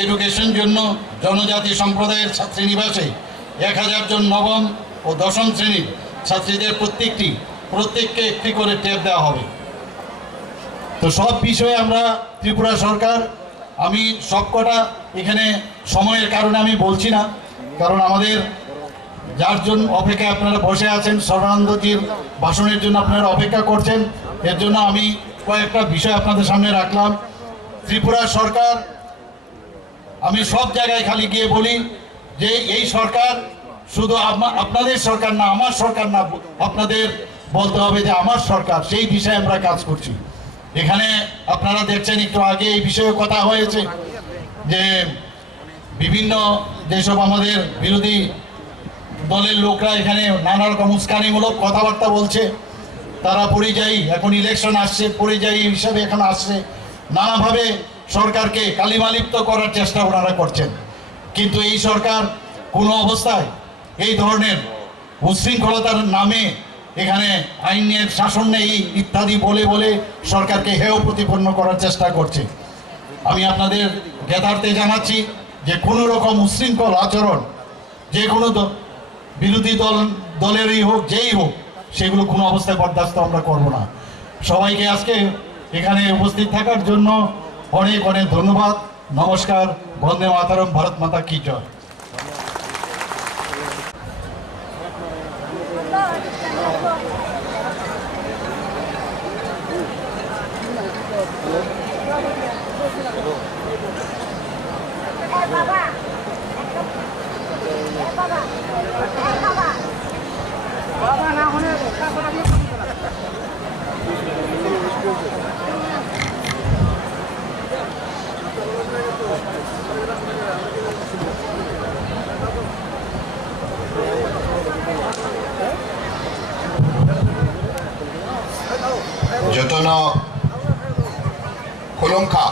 এডুকেশন জন্য জনজাতি সম্প্রদায়ের ছাত্রীনিবাসে 1000 জন নবম ও দশম শ্রেণীর ছাত্রীদের প্রত্যেককে একটি করে ট্যাব দেওয়া হবে। তো সব বিষয়ে আমরা ত্রিপুরা সরকার, আমি সবকটা এখানে সময়ের কারণে আমি বলছি না, কারণ আমাদের যার জন্য অপেক্ষায় আপনারা বসে আছেন, সর্বানন্দজির ভাষণের জন্য আপনারা অপেক্ষা করছেন, এর জন্য আমি কয়েকটা বিষয় আপনাদের সামনে রাখলাম। ত্রিপুরা সরকার, আমি সব জায়গায় খালি গিয়ে বলি যে এই সরকার শুধু আপনাদের সরকার না, আমার সরকার না, আপনাদের বলতে হবে যে আমার সরকার, সেই বিষয়ে আমরা কাজ করছি। এখানে আপনারা দেখছেন একটু আগে এই বিষয়ে কথা হয়েছে যে বিভিন্ন যেসব আমাদের বিরোধী দলের লোকরা এখানে নানা রকম উস্কানিমূলক কথাবার্তা বলছে, তারা পরিযায়ী, এখন ইলেকশন আসছে, পরিযায়ী হিসাবে এখন আসছে, নানাভাবে সরকারকে কালিমালিপ্ত করার চেষ্টা ওনারা করছেন। কিন্তু এই সরকার কোনো অবস্থায় এই ধরনের উচ্ছৃঙ্খলতার নামে এখানে আইনের শাসন নেই ইত্যাদি বলে বলে সরকারকে হেয় প্রতিপন্ন করার চেষ্টা করছে। আমি আপনাদের জ্ঞাতার্থে জানাচ্ছি যে কোনো রকম উচ্ছৃঙ্খল আচরণ যে কোনো বিরোধী দলেরই হোক, যেই হোক, সেগুলো কোনো অবস্থায় বরদাস্ত আমরা করব না। সবাইকে আজকে এখানে উপস্থিত থাকার জন্য অনেক অনেক ধন্যবাদ। নমস্কার। বন্দে মাতরম। ভারত মাতা কি জয়। Jotono Kolongka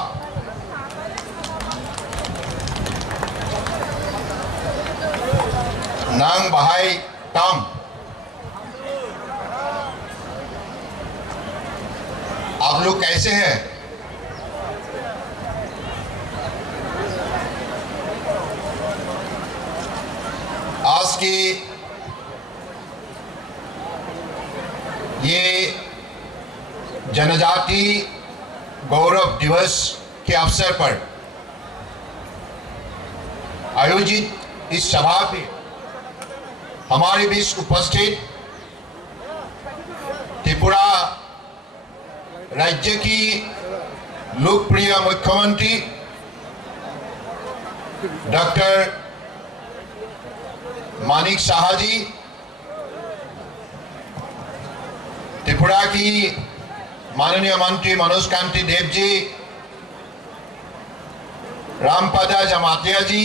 Nang Bahai Tam आप लोग कैसे हैं? आज की ये जनजाति गौरव दिवस के अवसर पर आयोजित इस सभा में हमारे बीच उपस्थित त्रिपुरा राज्य की लोकप्रिय मुख्यमंत्री डॉक्टर मानिक साहा जी, त्रिपुरा की माननीय मंत्री मनोज कांति देव जी, रामपदा जमातिया जी,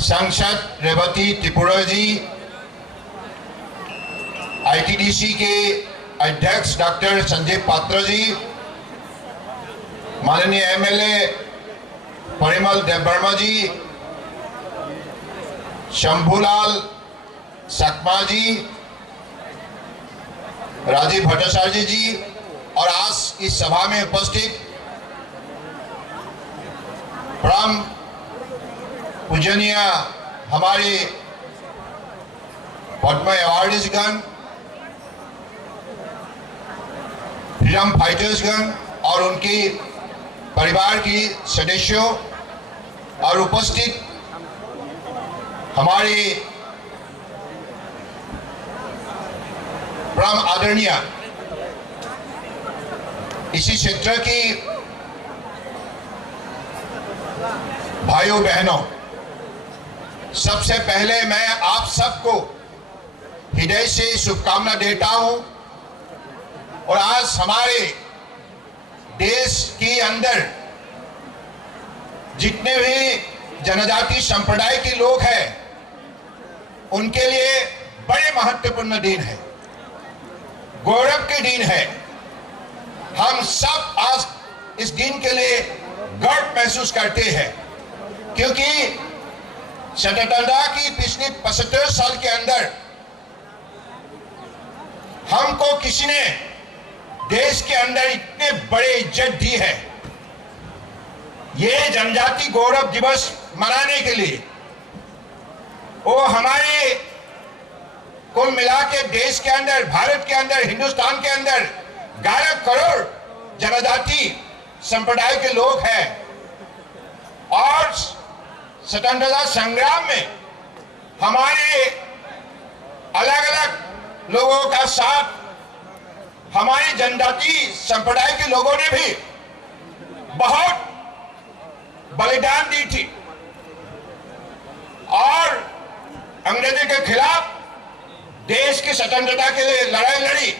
सांसद रेवती त्रिपुरा जी, आईटीडीसी के अध्यक्ष डॉक्टर संजय पात्र जी, माननीय एमएलए परिमल देबबर्मा जी, शंभूलाल सकमा जी, राजीव भट्टाचार्य जी और आज इस सभा में उपस्थित परम पूजनीय हमारे पद्म अवार्डीजगण, फ्रीडम फाइटर्सगण और उनके परिवार की सदस्यों और उपस्थित हमारे परम आदरणीय इसी क्षेत्र की भाइयों बहनों, सबसे पहले मैं आप सबको हृदय से शुभकामना देता हूं। और आज हमारे देश के अंदर जितने भी जनजाति संप्रदाय के लोग हैं उनके लिए बड़े महत्वपूर्ण दिन है, गौरव के दिन है। हम सब आज इस दिन के लिए गर्व महसूस करते हैं क्योंकि स्वतंत्रता की पिछले 75 साल के अंदर हमको किसी ने देश के अंदर इतने बड़े इज्जत दी है। ये जनजाति गौरव दिवस मनाने के लिए वो हमारे कुल मिला के देश के अंदर, भारत के अंदर, हिंदुस्तान के अंदर 11 करोड़ जनजाति संप्रदाय के लोग हैं और स्वतंत्रता संग्राम में हमारे अलग अलग लोगों का साथ हमारी जनजाति संप्रदाय के लोगों ने भी बहुत बलिदान दी थी और अंग्रेजों के खिलाफ देश की स्वतंत्रता के लिए लड़ाई लड़ी।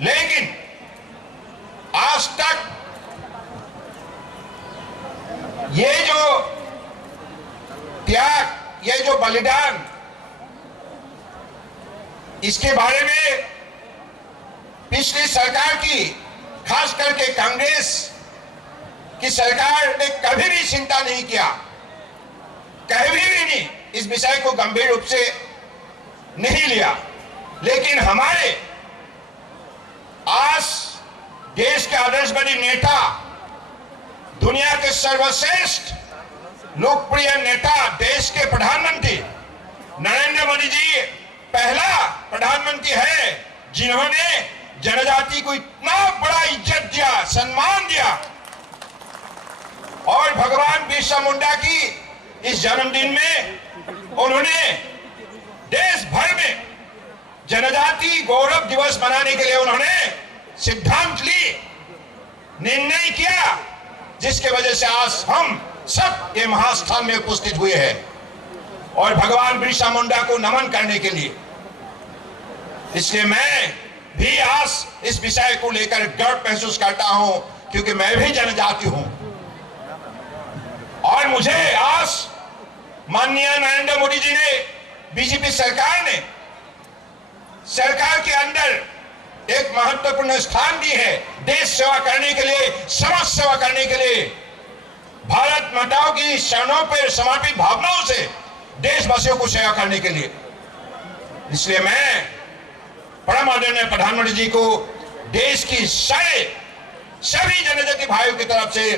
लेकिन आज तक ये जो त्याग, ये जो बलिदान, इसके बारे में पिछली सरकार की, खास करके कांग्रेस की सरकार ने कभी भी चिंता नहीं किया, कभी भी नहीं इस विषय को गंभीर रूप से नहीं लिया। लेकिन हमारे आज देश के आदर्शवादी नेता, दुनिया के सर्वश्रेष्ठ लोकप्रिय नेता, देश के प्रधानमंत्री नरेंद्र मोदी जी पहला प्रधानमंत्री है जिन्होंने जनजाति को इतना बड़ा इज्जत दिया, सम्मान दिया। और भगवान बिरसा मुंडा की इस जन्मदिन में उन्होंने देश भर में जनजाति गौरव दिवस मनाने के लिए उन्होंने सिद्धांत ली, निर्णय किया, जिसके वजह से आज हम सब ये महास्थान में उपस्थित हुए हैं और भगवान बिरसा मुंडा को नमन करने के लिए। इसलिए मैं भी आज इस विषय को लेकर गर्व महसूस करता हूं क्योंकि मैं भी जनजाति हूं और मुझे आज माननीय नरेंद्र मोदी जी ने, बीजेपी सरकार ने सरकार के अंदर एक महत्वपूर्ण स्थान दी है देश सेवा करने के लिए, समाज सेवा करने के लिए, भारत माताओं की शरणों पर समर्पित भावनाओं से देशवासियों को सेवा करने के लिए। इसलिए मैं परम आदरणीय प्रधानमंत्री जी को देश की सभी जनजाति भाइयों की तरफ से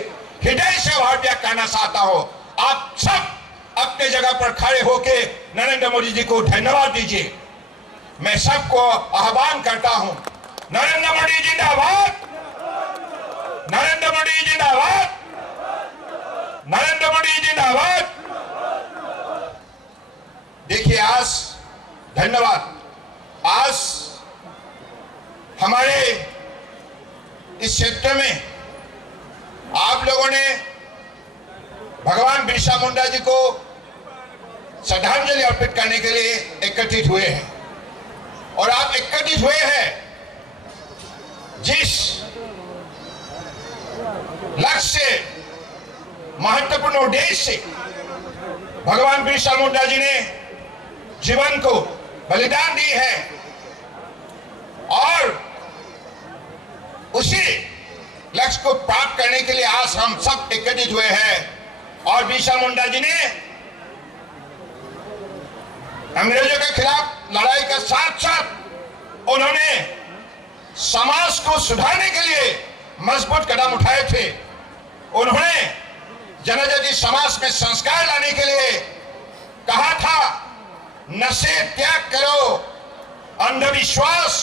हृदय से आभार व्यक्त करना चाहता हूं। आप सब अपने जगह पर खड़े होके नरेंद्र मोदी जी को धन्यवाद दीजिए। मैं सबको आह्वान करता हूं, नरेंद्र मोदी जिंदाबाद, नरेंद्र मोदी जिंदाबाद, नरेंद्र मोदी जिंदाबाद। देखिए आज, धन्यवाद, आज हमारे इस क्षेत्र में आप लोगों ने भगवान बिरसा मुंडा जी को श्रद्धांजलि अर्पित करने के लिए एकत्रित हुए हैं। और आप एकत्रित हुए हैं जिस लक्ष्य से, महत्वपूर्ण उद्देश्य से भगवान बिरसा मुंडा जी ने जीवन को बलिदान दी है, और उसी लक्ष्य को प्राप्त करने के लिए आज हम सब एकत्रित हुए हैं। और बिरसा मुंडा जी ने अंग्रेजों के खिलाफ लड़ाई के साथ साथ उन्होंने समाज को सुधारने के लिए मजबूत कदम उठाए थे। उन्होंने जनजाति समाज में संस्कार लाने के लिए कहा था, नशे त्याग करो, अंधविश्वास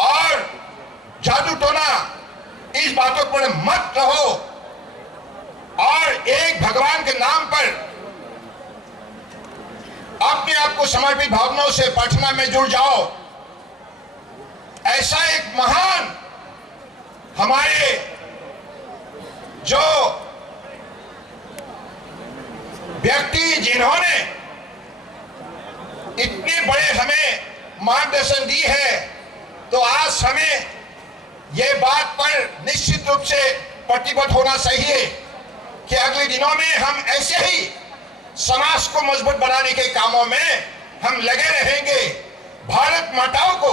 और जादू टोना इस बातों पर मत रहो, और एक भगवान के नाम पर अपने आप को समर्पित भावनाओं से प्रार्थना में जुड़ जाओ। ऐसा एक महान हमारे जो व्यक्ति जिन्होंने इतने बड़े हमें मार्गदर्शन दी है, तो आज हमें ये बात पर निश्चित रूप से प्रतिबद्ध होना चाहिए कि अगले दिनों में हम ऐसे ही समाज को मजबूत बनाने के कामों में हम लगे रहेंगे। भारत माताओं को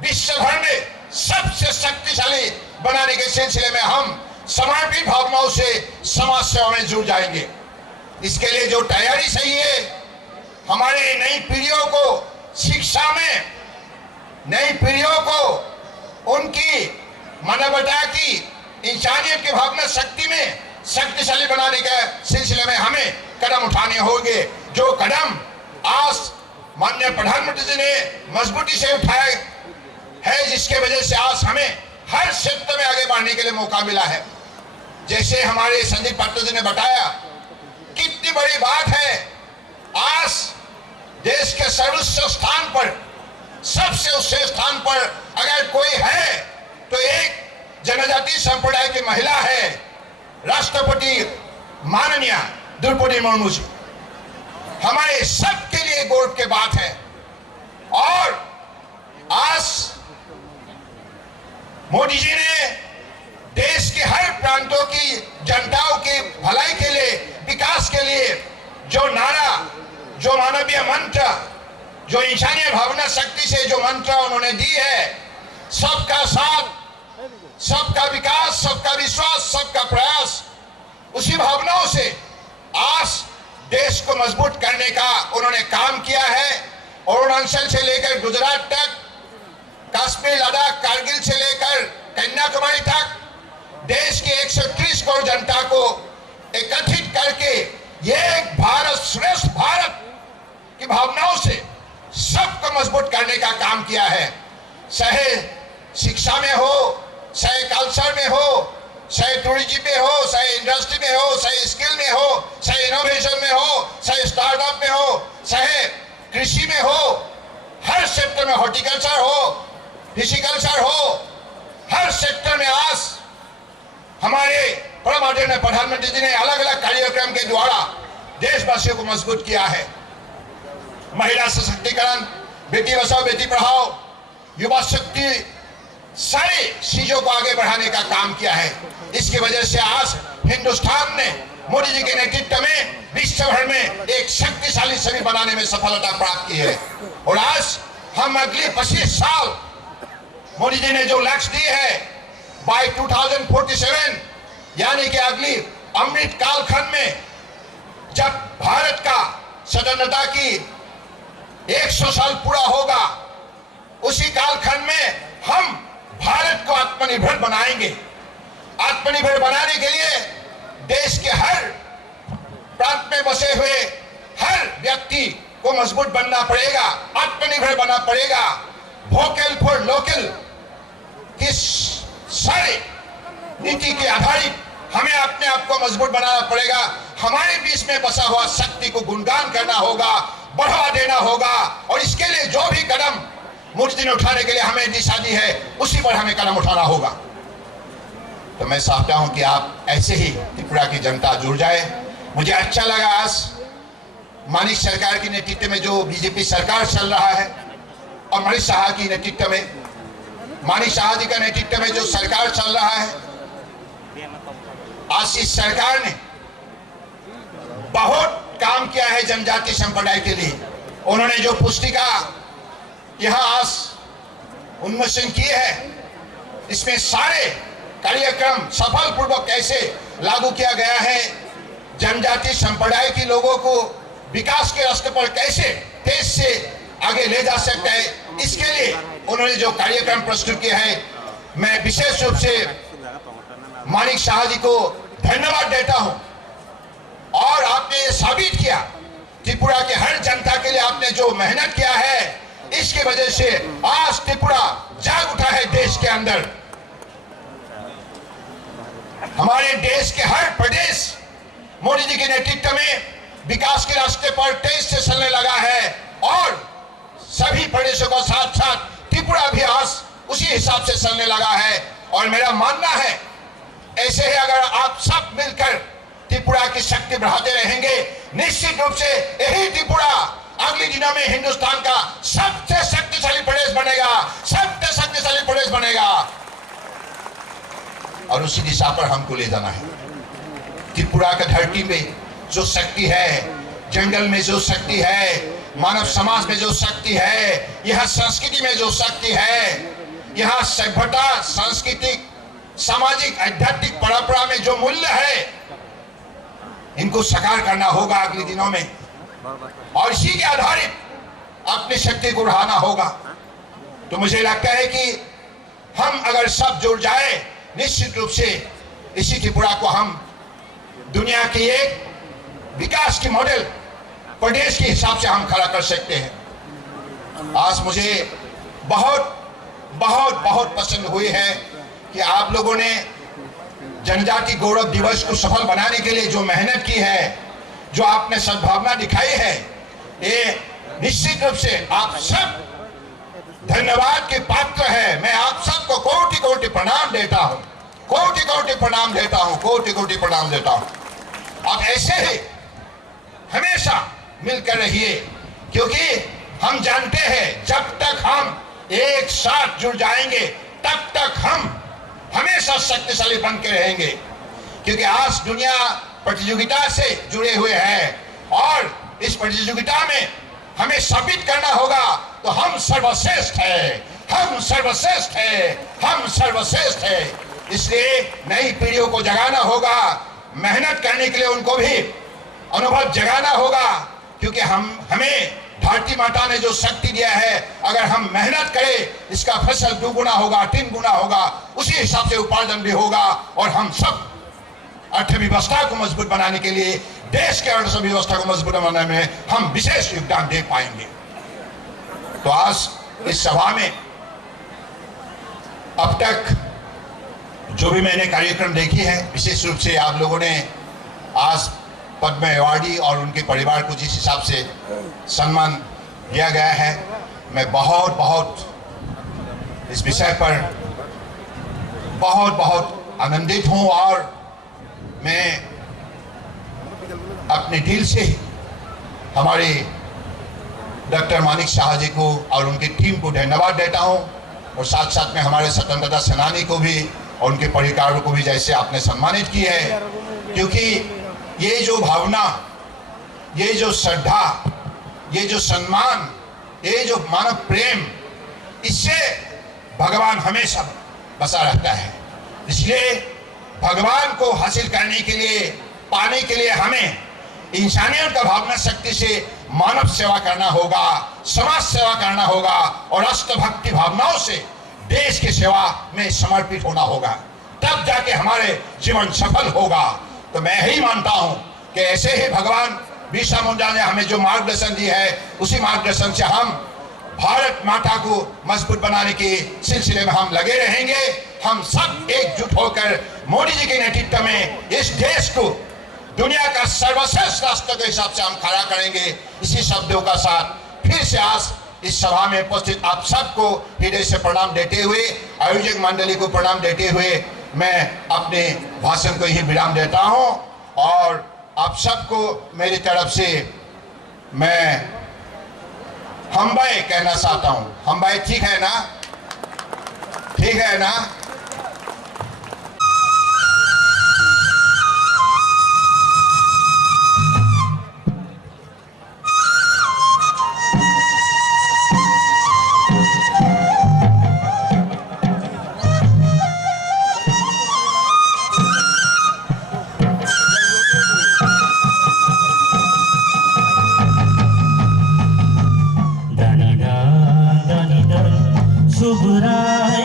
विश्व भर में सबसे शक्तिशाली बनाने के सिलसिले में हम समर्पित भावनाओं से समाज सेवा में जुड़ जाएंगे। इसके लिए जो तैयारी चाहिए, हमारे नई पीढ़ियों को शिक्षा में, नई पीढ़ियों को उनकी मानवता की, इंसानियत की भावना शक्ति में शक्तिशाली बनाने के सिलसिले में हमें कदम उठाने होंगे। जो कदम आज माननीय प्रधानमंत्री जी ने मजबूती से उठाए है, जिसके वजह से आज हमें हर क्षेत्र में आगे बढ़ने के लिए मौका मिला है। जैसे हमारे संजीव पात्र जी ने बताया, कितनी बड़ी बात है, आज देश के सर्वोच्च स्थान पर, सबसे उच्च स्थान पर अगर कोई है तो एक जनजाति संप्रदाय की महिला है, राष्ट्रपति माननीय द्रौपदी मुर्मू जी। हमारे सबके लिए गौरव की बात है। और आज मोदी जी ने देश के हर प्रांतों की जनताओं की भलाई के लिए, विकास के लिए जो नारा, जो मानवीय मंत्र, जो इंसानी भावना शक्ति से जो मंत्र उन्होंने दी है, सबका साथ, सबका विकास, सबका विश्वास, सबका प्रयास, उसी भावनाओं से आज देश को मजबूत करने का उन्होंने काम किया है। अरुणाचल से लेकर गुजरात तक, कश्मीर, लद्दाख, कारगिल से लेकर कन्याकुमारी तक देश के 130 करोड़ जनता को एकत्रित करके ये एक भारत श्रेष्ठ भारत की भावनाओं से सबको मजबूत करने का काम किया है। चाहे शिक्षा में हो, चाहे कल्चर में हो, चाहे टूरिज्म में हो, चाहे इंडस्ट्री में हो, चाहे स्किल में हो, चाहे इनोवेशन में हो, चाहे स्टार्टअप में हो, चाहे कृषि में हो, हर क्षेत्र में, हॉर्टिकल्चर हो, फिशिकल्चर हो, हर सेक्टर में आज हमारे परम आदरणीय प्रधानमंत्री जी ने अलग अलग कार्यक्रम के द्वारा देशवासियों को मजबूत किया है। महिला सशक्तिकरण, बेटी बचाओ बेटी पढ़ाओ, युवा शक्ति, सारी चीजों को आगे बढ़ाने का काम किया है। इसकी वजह से आज हिंदुस्तान ने मोदी जी के नेतृत्व में विश्व भर में एक शक्तिशाली छवि बनाने में सफलता प्राप्त की है। और आज हम अगले 25 साल मोदी जी ने जो लक्ष्य दिए है, बाय 2047 यानी कि अगली अमृत कालखंड में जब भारत का स्वतंत्रता की 100 साल पूरा होगा, उसी कालखंड में हम भारत को आत्मनिर्भर बनाएंगे। आत्मनिर्भर बनाने के लिए देश के हर प्रांत में बसे हुए हर व्यक्ति को मजबूत बनना पड़ेगा, आत्मनिर्भर बनना पड़ेगा। वोकल फॉर लोकल की सारी नीति के आधारित हमें अपने आप को मजबूत बनाना पड़ेगा। हमारे बीच में बसा हुआ शक्ति को गुणगान करना होगा, बढ़ावा देना होगा, और इसके लिए जो भी कदम मोदी ने उठाने के लिए हमें दिशा दी है उसी पर हमें कदम उठाना होगा। तो मैं चाहता हूं कि आप ऐसे ही त्रिपुरा की जनता जुड़ जाए। मुझे अच्छा लगा आज मानिक सरकार के नेतृत्व में जो बीजेपी सरकार चल रहा है और मनीष शाह की नेतृत्व में, मानिक शाह जी का नेतृत्व में जो सरकार चल रहा है, आज इस सरकार ने बहुत काम किया है जनजाति संप्रदाय के लिए। उन्होंने जो पुस्तिका यहां आज उन्मोचन किए है, इसमें सारे कार्यक्रम सफल पूर्वक कैसे लागू किया गया है, जनजाति संप्रदाय के लोगों को विकास के रास्ते पर कैसे तेज से आगे ले जा सकता है, इसके लिए उन्होंने जो कार्यक्रम प्रस्तुत किया है, मैं विशेष रूप से मानिक शाह जी को धन्यवाद देता हूं। और आपने ये साबित किया, त्रिपुरा के हर जनता के लिए आपने जो मेहनत किया है, इसकी वजह से आज त्रिपुरा जाग उठा है देश के अंदर। हमारे देश के हर प्रदेश मोदी जी के नेतृत्व में विकास के रास्ते पर तेज से चलने लगा है, और सभी प्रदेशों के साथ साथ त्रिपुरा भी आज उसी हिसाब से चलने लगा है। और मेरा मानना है ऐसे ही अगर आप सब मिलकर त्रिपुरा की शक्ति बढ़ाते रहेंगे, निश्चित रूप से यही त्रिपुरा अगले दिनों में हिंदुस्तान का सबसे शक्तिशाली प्रदेश बनेगा, सबसे शक्तिशाली प्रदेश बनेगा। और उसी दिशा पर हमको ले जाना है। त्रिपुरा की धरती में जो शक्ति है, जंगल में जो शक्ति है, मानव समाज में जो शक्ति है, यह संस्कृति में जो शक्ति है, यह सभ्यता, सांस्कृतिक, सामाजिक, आध्यात्मिक परंपरा में जो मूल्य है, इनको साकार करना होगा अगले दिनों में, और इसी के आधारित अपनी शक्ति को बढ़ाना होगा। तो मुझे लगता है कि हम अगर सब जुड़ जाए, निश्चित रूप से इसी त्रिपुरा को हम दुनिया की एक विकास की मॉडल प्रदेश के हिसाब से हम खड़ा कर सकते हैं। आज मुझे बहुत बहुत बहुत पसंद हुई है कि आप लोगों ने जनजाति गौरव दिवस को सफल बनाने के लिए जो मेहनत की है, जो आपने सद्भावना दिखाई है, ये निश्चित रूप से आप सब धन्यवाद के पात्र है। मैं आप सबको कोटि कोटि प्रणाम देता हूं, कोटि कोटि प्रणाम देता हूं, कोटि कोटि प्रणाम देता हूं। आप ऐसे ही हमेशा मिलकर रहिए, क्योंकि हम जानते हैं जब तक हम एक साथ जुड़ जाएंगे तब तक हम हमेशा शक्तिशाली बन के रहेंगे। क्योंकि आज दुनिया प्रतियोगिता से जुड़े हुए है, और इस प्रतियोगिता में हमें साबित करना होगा तो हम सर्वश्रेष्ठ है, हम सर्वश्रेष्ठ है, हम सर्वश्रेष्ठ है। इसलिए नई पीढ़ियों को जगाना होगा, मेहनत करने के लिए उनको भी अनुभव जगाना होगा, क्योंकि हमें धरती माता ने जो शक्ति दिया है, अगर हम मेहनत करें इसका फसल 2 गुना होगा, 3 गुना होगा, उसी हिसाब से उपार्जन भी होगा, और हम सब अर्थव्यवस्था को मजबूत बनाने के लिए, देश के अर्थव्यवस्था को मजबूत बनाने में हम विशेष योगदान दे पाएंगे। तो आज इस सभा में अब तक जो भी मैंने कार्यक्रम देखी है, विशेष रूप से आप लोगों ने आज पद्म अवार्डी और उनके परिवार को जिस हिसाब से सम्मान दिया गया है, मैं बहुत बहुत इस विषय पर बहुत बहुत आनंदित हूं, और मैं अपने दिल से हमारे डॉक्टर मानिक शाह जी को और उनकी टीम को धन्यवाद देता हूं, और साथ साथ में हमारे स्वतंत्रता सेनानी को भी और उनके परिवारों को भी, जैसे आपने सम्मानित की है। क्योंकि ये जो भावना, ये जो श्रद्धा, ये जो सम्मान, ये जो मानव प्रेम, इससे भगवान हमेशा बसा रहता है। इसलिए भगवान को हासिल करने के लिए, पाने के लिए हमें इंसानियत का भावना शक्ति से मानव सेवा करना होगा, समाज सेवा करना होगा, और राष्ट्रभक्ति भावनाओं से देश की सेवा में समर्पित होना होगा, तब जाके हमारे जीवन सफल होगा। तो मैं यही मानता हूं कि ऐसे ही भगवान बिरसा मुंडा ने हमें जो मार्गदर्शन दी है उसी मार्गदर्शन से हम भारत माता को मजबूत बनाने के सिलसिले में हम लगे रहेंगे। हम सब एकजुट होकर मोदी जी के नेतृत्व में इस देश को दुनिया का सर्वश्रेष्ठ राष्ट्र के हिसाब से हम खड़ा करेंगे। इसी शब्दों का साथ फिर से आज इस सभा में उपस्थित आप सबको हृदय से प्रणाम देते हुए, आयोजक मंडली को प्रणाम देते हुए मैं अपने भाषण को ही विराम देता हूं और आप सबको मेरी तरफ से मैं हम्बाई कहना चाहता हूं। हम्बाई ठीक है ना? ठीक है ना? शुभ राय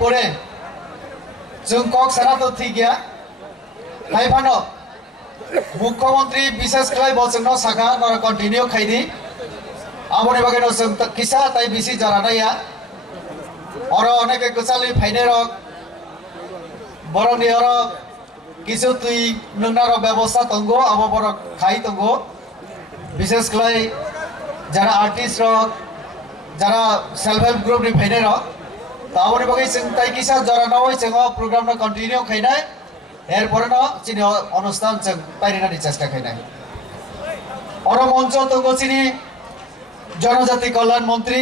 পরে जों कक सारा थी गया लाइफानो मुख्यमंत्री विशेष खाई बचनो साखा नर कंटिन्यू खाइदी आमोनि बागे नो जों किसा ताई बिसि जारानाया और अनेक गोसालि फाइने रक बरनि और किसु तुई नंगनारो व्यवस्था तंगो आबो बर खाई तंगो विशेष खाई जरा आर्टिस्ट रक जरा सेल्फ हेल्प ग्रुप नि फाइने रक तावनि बागे जों ताई किसा जारानावै जों प्रोग्राम न कंटिन्यू खाइनाय एरपर न चिनि अनुष्ठान जों ताइरिनानि चेष्टा खाइनाय और मंच तंगो चिनि जनजाति कल्याण मंत्री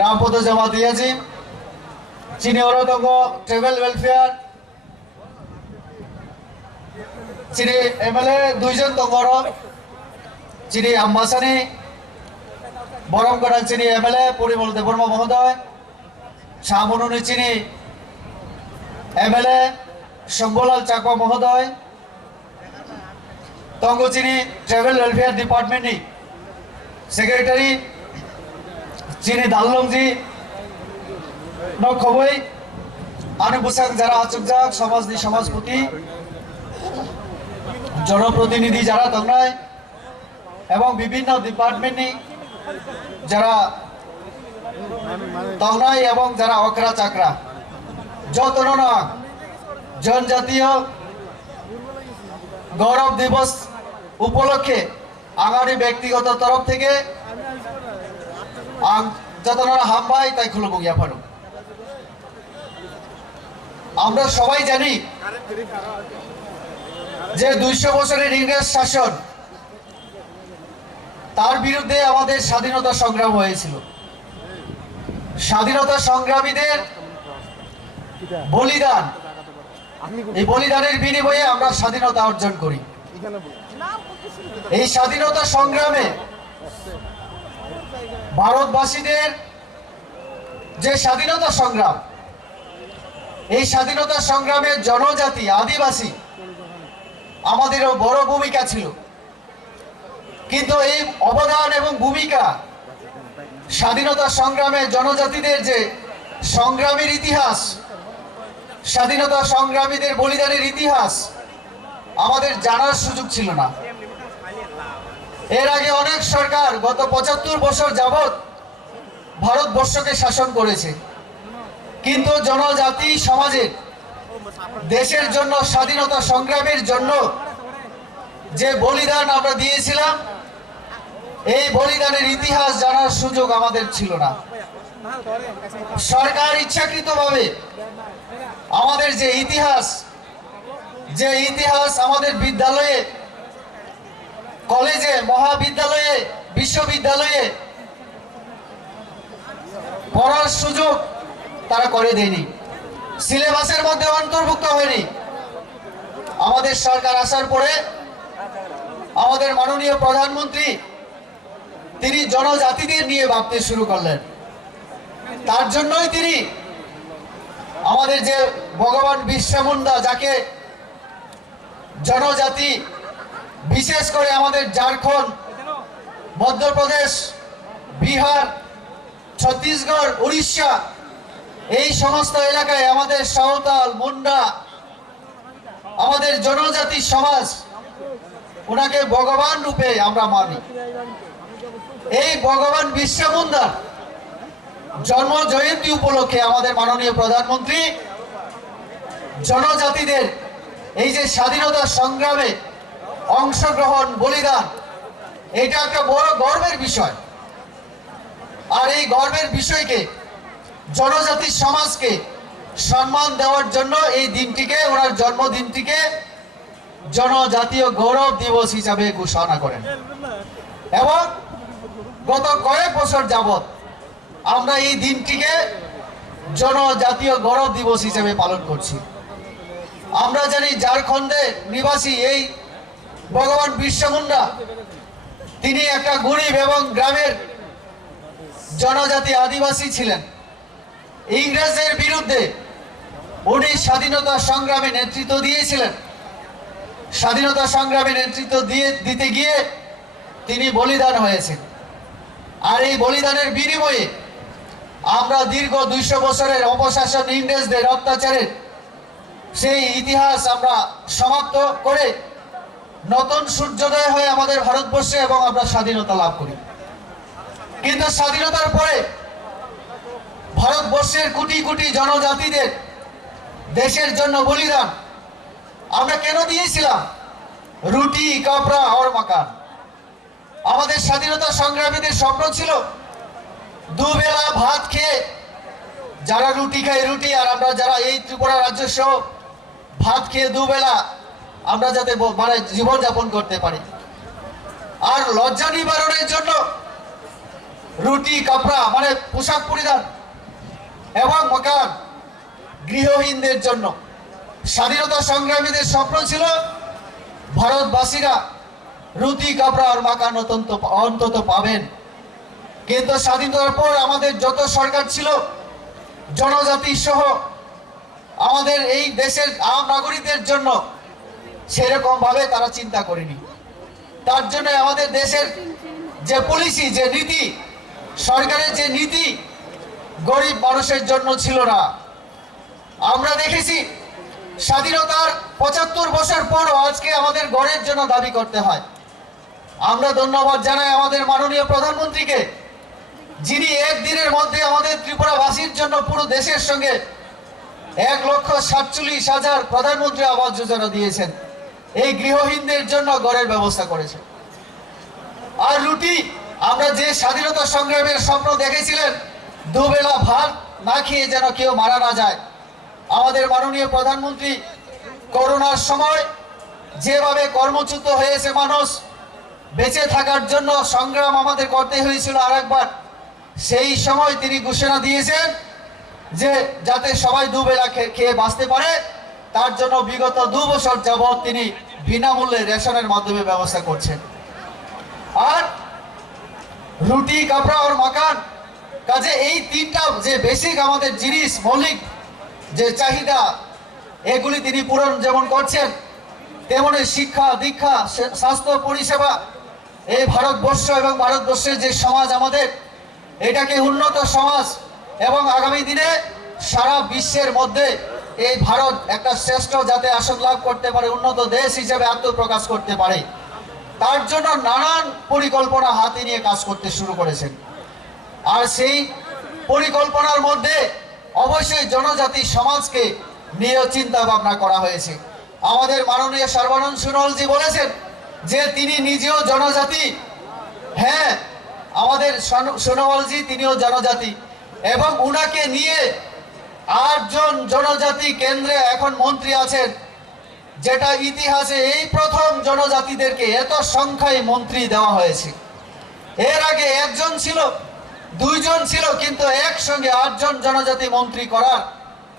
रामपद जमातिया जी चिनि और तंगो ट्रेवल वेलफेयर चिनि एमएलए दुइजन तंगो चिनि आम्बासानि बरमगोनां चिनि एमएलए परिमल देबबर्मा महोदय सामनुनि चिनि एमएलए शंभुलाल चाकमा महोदय तंगो चिनि ट्रेवल वेलफेयर डिपार्टमेंट नि सेक्रेटारि चिनि दाललंजी न खबै आने बुसां जरा आचुकजाक समाजनि समाजपति जनप्रतिनिधि जरा तंगनाय एवं विभिन्न डिपार्टमेंट नि जरा तंगनाय एवं जरा अकरा चाकरा जतन जनजातीय गौरव दिवस উপলক্ষে আগামী ব্যক্তিগত তরফ থেকে যতনারা হামবাই তাই খুলব গিয়া ফারু আমরা সবাই জানি যে 200 বছরের ইংরেজ শাসন তার বিরুদ্ধে আমাদের স্বাধীনতা সংগ্রাম হয়েছিল স্বাধীনতা সংগ্রামীদের বলিদান এই বলিদানের বিনিময়ে আমরা স্বাধীনতা অর্জন করি এই স্বাধীনতা সংগ্রামে ভারতবাসীদের যে স্বাধীনতা সংগ্রাম এই স্বাধীনতা সংগ্রামে জনজাতি আদিবাসী আমাদেরও বড় ভূমিকা ছিল কিন্তু এই অবদান এবং ভূমিকা স্বাধীনতা সংগ্রামে জনজাতিদের যে সংগ্রামের ইতিহাস স্বাধীনতা সংগ্রামীদের বলিদানের ইতিহাস আমাদের জানার সুযোগ ছিল না এর আগে অনেক সরকার গত 75 বছর যাবত ভারতবর্ষকে শাসন করেছে কিন্তু জনজাতি সমাজে দেশের জন্য স্বাধীনতা সংগ্রামের জন্য যে বলিদান আমরা দিয়েছিলাম এই বলিদানের ইতিহাস জানার সুযোগ আমাদের ছিল না সরকার ইচ্ছাকৃতভাবে আমাদের যে ইতিহাস আমাদের বিদ্যালয়ে কলেজে মহাবিদ্যালয়ে বিশ্ববিদ্যালয়ে পড়ার সুযোগ তারা করে দেয়নি সিলেবাসের মধ্যে অন্তর্ভুক্ত হয়নি আমাদের সরকার আসার পরে আমাদের মাননীয় প্রধানমন্ত্রী তিনি জনজাতিদের নিয়ে ভাবতে শুরু করলেন তার জন্যই তিনি আমাদের যে ভগবান বিরসা মুন্ডা যাকে জনজাতি বিশেষ করে আমাদের ঝাড়খণ্ড মধ্যপ্রদেশ বিহার ছত্তিশগড় উড়িষ্যা এই সমস্ত এলাকায় আমাদের সাঁওতাল মুন্ডা আমাদের জনজাতি সমাজ ওনাকে ভগবান রূপে আমরা মানি এই ভগবান বিরসা মুন্ডার জন্ম জয়ন্তী উপলক্ষে আমাদের মাননীয় প্রধানমন্ত্রী জনজাতিদের এই যে স্বাধীনতা সংগ্রামে অংশগ্রহণ বলিদান এটা একটা বড় গর্বের বিষয় আর এই গর্বের বিষয়কে জনজাতি সমাজকে সম্মান দেওয়ার জন্য এই দিনটিকে ওনার জন্মদিনটিকে জনজাতীয় গৌরব দিবস হিসাবে ঘোষণা করেন এবং গত কয়েক বছর যাবত আমরা এই দিনটিকে জনজাতীয় গৌরব দিবস হিসেবে পালন করছি আমরা জানি ঝাড়খণ্ডের নিবাসী এই ভগবান বিরসা মুন্ডা তিনি একটা গরিব এবং গ্রামের জনজাতি আদিবাসী ছিলেন ইংরেজদের বিরুদ্ধে উনি স্বাধীনতা সংগ্রামে নেতৃত্ব দিয়েছিলেন স্বাধীনতা সংগ্রামে নেতৃত্ব দিতে গিয়ে তিনি বলিদান হয়েছেন আর এই বলিদানের বিনিময়ে আমরা দীর্ঘ 200 বছরের অপশাসন ইংরেজদের অত্যাচারের সেই ইতিহাস আমরা সমাপ্ত করে নতুন সূর্যোদয় হয়ে আমাদের ভারতবর্ষে এবং আমরা স্বাধীনতা লাভ করি কিন্তু স্বাধীনতার পরে ভারতবর্ষের কোটি কোটি জনজাতিদের দেশের জন্য বলিদান আমরা কেন দিয়েছিলাম রুটি কাপড়া আর মাকান আমাদের স্বাধীনতা সংগ্রামীদের স্বপ্ন ছিল দুবেলা ভাত খেয়ে যারা রুটি খায় রুটি আর আমরা যারা এই ত্রিপুরা রাজ্য সহ ভাত খেয়ে দুবেলা আমরা যাতে মানে জীবনযাপন করতে পারি আর লজ্জা নিবারণের জন্য রুটি কাপড়া মানে পোশাক পরিধান এবং মাকান গৃহহীনদের জন্য স্বাধীনতা সংগ্রামীদের স্বপ্ন ছিল ভারতবাসীরা রুটি কাপড়া আর মাকান অন্তত পাবেন কিন্তু স্বাধীনতার পর আমাদের যত সরকার ছিল জনজাতি সহ আমাদের এই দেশের আম নাগরিকদের জন্য সেরকম ভাবে তারা চিন্তা করেনি তার জন্য আমাদের দেশের যে পলিসি যে নীতি সরকারের যে নীতি গরিব মানুষের জন্য ছিল না আমরা দেখেছি স্বাধীনতার 75 বছর পরও আজকে আমাদের গড়ের জন্য দাবি করতে হয় আমরা ধন্যবাদ জানাই আমাদের মাননীয় প্রধানমন্ত্রীকে যিনি একদিনের মধ্যে আমাদের ত্রিপুরাবাসীর জন্য পুরো দেশের সঙ্গে 1,47,000 প্রধানমন্ত্রী আবাস যোজনা দিয়েছেন এই গৃহহীনদের জন্য ঘরের ব্যবস্থা করেছেন। আর রুটি, আমরা যে স্বাধীনতা সংগ্রামের স্বপ্ন দেখেছিলেন দুবেলা ভাত না খেয়ে যেন কেউ মারা না যায়, আমাদের মাননীয় প্রধানমন্ত্রী করোনার সময় যেভাবে কর্মচ্যুত হয়েছে মানুষ, বেঁচে থাকার জন্য সংগ্রাম আমাদের করতে হয়েছিল আরেকবার, সেই সময় তিনি ঘোষণা দিয়েছেন যে যাতে সবাই দুবেলা খেয়ে বাঁচতে পারে, তার জন্য বিগত 2 বছর যাবৎ তিনি বিনামূল্যে রেশনের মাধ্যমে ব্যবস্থা করছেন। আর রুটি, কাপড়া আর মাকান, কাজে এই তিনটা যে বেসিক আমাদের জিনিস, মৌলিক যে চাহিদা, এগুলি তিনি পূরণ যেমন করছেন, তেমনি শিক্ষা দীক্ষা, স্বাস্থ্য পরিষেবা, এই ভারতবর্ষ এবং ভারতবর্ষের যে সমাজ আমাদের, এটাকে উন্নত সমাজ এবং আগামী দিনে সারা বিশ্বের মধ্যে এই ভারত একটা শ্রেষ্ঠ যাতে আসন লাভ করতে পারে, উন্নত দেশ হিসেবে আত্মপ্রকাশ করতে পারে, তার জন্য নানান পরিকল্পনা হাতে নিয়ে কাজ করতে শুরু করেছেন। আর সেই পরিকল্পনার মধ্যে অবশ্যই জনজাতি সমাজকে নিয়ে চিন্তা ভাবনা করা হয়েছে। আমাদের মাননীয় সর্বানন্দ সোনোয়ালজি বলেছেন যে তিনি নিজেও জনজাতি। হ্যাঁ, আমাদের সোনোয়ালজি তিনিও জনজাতি, এবং উনাকে নিয়ে 8 জন জনজাতি কেন্দ্রে এখন মন্ত্রী আছেন, যেটা ইতিহাসে এই প্রথম জনজাতিদেরকে এত সংখ্যায় মন্ত্রী দেওয়া হয়েছে। এর আগে 1 জন ছিল, 2 জন ছিল, কিন্তু একসঙ্গে 8 জন জনজাতি মন্ত্রী করার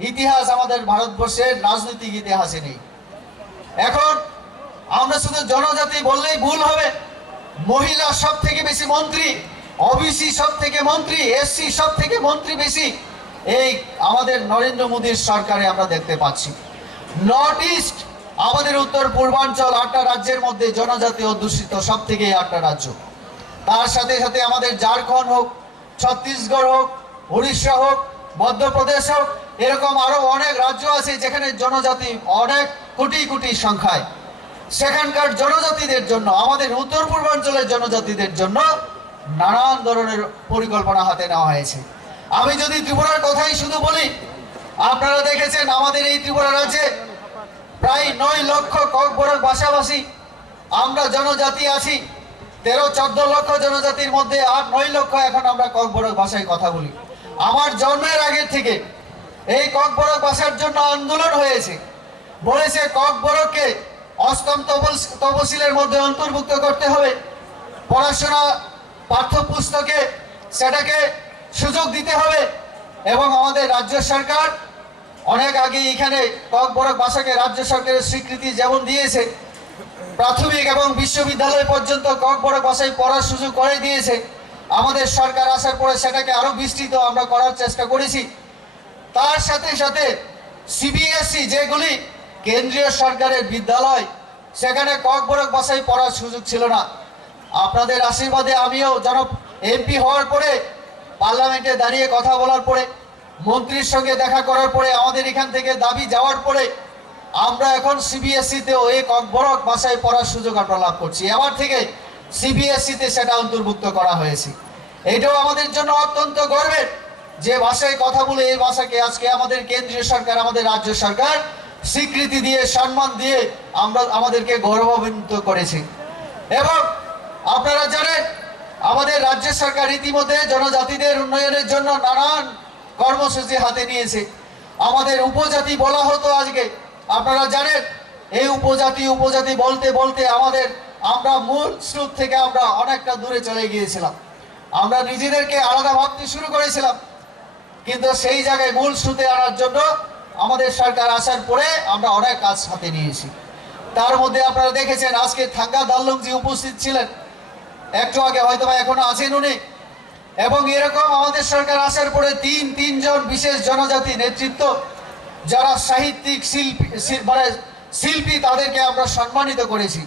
ইতিহাস আমাদের ভারতবর্ষের রাজনৈতিক ইতিহাসে নেই। এখন আমরা শুধু জনজাতি বললেই ভুল হবে, মহিলা সব থেকে বেশি মন্ত্রী, ওবিসি সব থেকে মন্ত্রী, এসসি সব থেকে মন্ত্রী বেশি এই আমাদের নরেন্দ্র মোদীর সরকারে আমরা দেখতে পাচ্ছি। নর্থ ইস্ট, আমাদের উত্তর পূর্বাঞ্চল 8টা রাজ্যের মধ্যে জনজাতি অধ্যুষিত সব থেকে 8টা রাজ্য। তার সাথে সাথে আমাদের ঝাড়খণ্ড হোক, ছত্তিশগড় হোক, উড়িষ্যা হোক, মধ্যপ্রদেশ হোক, এরকম আরো অনেক রাজ্য আছে যেখানে জনজাতি অনেক কোটি কোটি সংখ্যায়। সেখানকার জনজাতিদের জন্য, আমাদের উত্তর পূর্বাঞ্চলের জনজাতিদের জন্য নানান ধরনের পরিকল্পনা হাতে নেওয়া হয়েছে। আমি যদি ত্রিপুরার কথাই শুধু বলি, আপনারা দেখেছেন আমাদের এই ত্রিপুরা রাজ্যে প্রায় 9 লক্ষ ককবরক ভাষাভাষী আমরা জনজাতি আছি। 13-14 লক্ষ জনজাতির মধ্যে 8-9 লক্ষ এখন আমরা ককবরক ভাষায় কথা বলি। আমার জন্মের আগের থেকে এই ককবরক ভাষার জন্য আন্দোলন হয়েছে, বলেছে ককবরককে 8ম তফসিলের মধ্যে অন্তর্ভুক্ত করতে হবে, পড়াশোনা পাঠ্যপুস্তকে সেটাকে সুযোগ দিতে হবে। এবং আমাদের রাজ্য সরকার অনেক আগে এখানে ককবরক ভাষাকে রাজ্য সরকারের স্বীকৃতি যেমন দিয়েছে, প্রাথমিক এবং বিশ্ববিদ্যালয় পর্যন্ত ককবরক ভাষায় পড়ার সুযোগ করে দিয়েছে, আমাদের সরকার আসার পরে সেটাকে আরো বিস্তৃত আমরা করার চেষ্টা করেছি। তার সাথে সাথে সিবিএসই, যেগুলি কেন্দ্রীয় সরকারের বিদ্যালয়, সেখানে ককবরক ভাষায় পড়ার সুযোগ ছিল না। আপনাদের আশীর্বাদে আমিও এমপি হওয়ার পরে, পার্লামেন্টে দাঁড়িয়ে কথা বলার পরে, মন্ত্রীর সঙ্গে দেখা করার পরে, আমাদের এখান থেকে দাবি যাওয়ার পরে আমরা এখন সিবিএসইতেও এই ককবরক ভাষায় পড়ার সুযোগ আমরা লাভ করছি। এবার থেকে সিবিএসইতে সেটা অন্তর্ভুক্ত করা হয়েছে। এটাও আমাদের জন্য অত্যন্ত গর্বের যে ভাষায় কথা বলে এই ভাষাকে আজকে আমাদের কেন্দ্রীয় সরকার, আমাদের রাজ্য সরকার স্বীকৃতি দিয়ে, সম্মান দিয়ে আমাদেরকে গৌরবান্বিত করেছে। এবং আপনারা জানেন আমাদের রাজ্য সরকার ইতিমধ্যে জনজাতিদের উন্নয়নের জন্য নানান কর্মসূচি হাতে নিয়েছে। আমাদের উপজাতি বলা হতো আজকে, আপনারা জানেন এই উপজাতি বলতে বলতে আমরা মূল স্রোত থেকে আমরা অনেকটা দূরে চলে গিয়েছিলাম। আমরা নিজেদেরকে আলাদা ভাবতে শুরু করেছিলাম, কিন্তু সেই জায়গায় মূল স্রোতে আনার জন্য আমাদের সরকার আসার পরে আমরা অনেক কাজ হাতে নিয়েছি। তার মধ্যে আপনারা দেখেছেন আজকে থাঙ্গা দাল্লুংজি উপস্থিত ছিলেন, একটু আগে হয়তো বা এখনো আছেন উনি। এবং এরকম আমাদের সরকার আসার পরে তিনজন বিশেষ জনজাতি নেতৃত্ব যারা সাহিত্যিক শিল্পী, তাদেরকে আমরা সম্মানিত করেছি।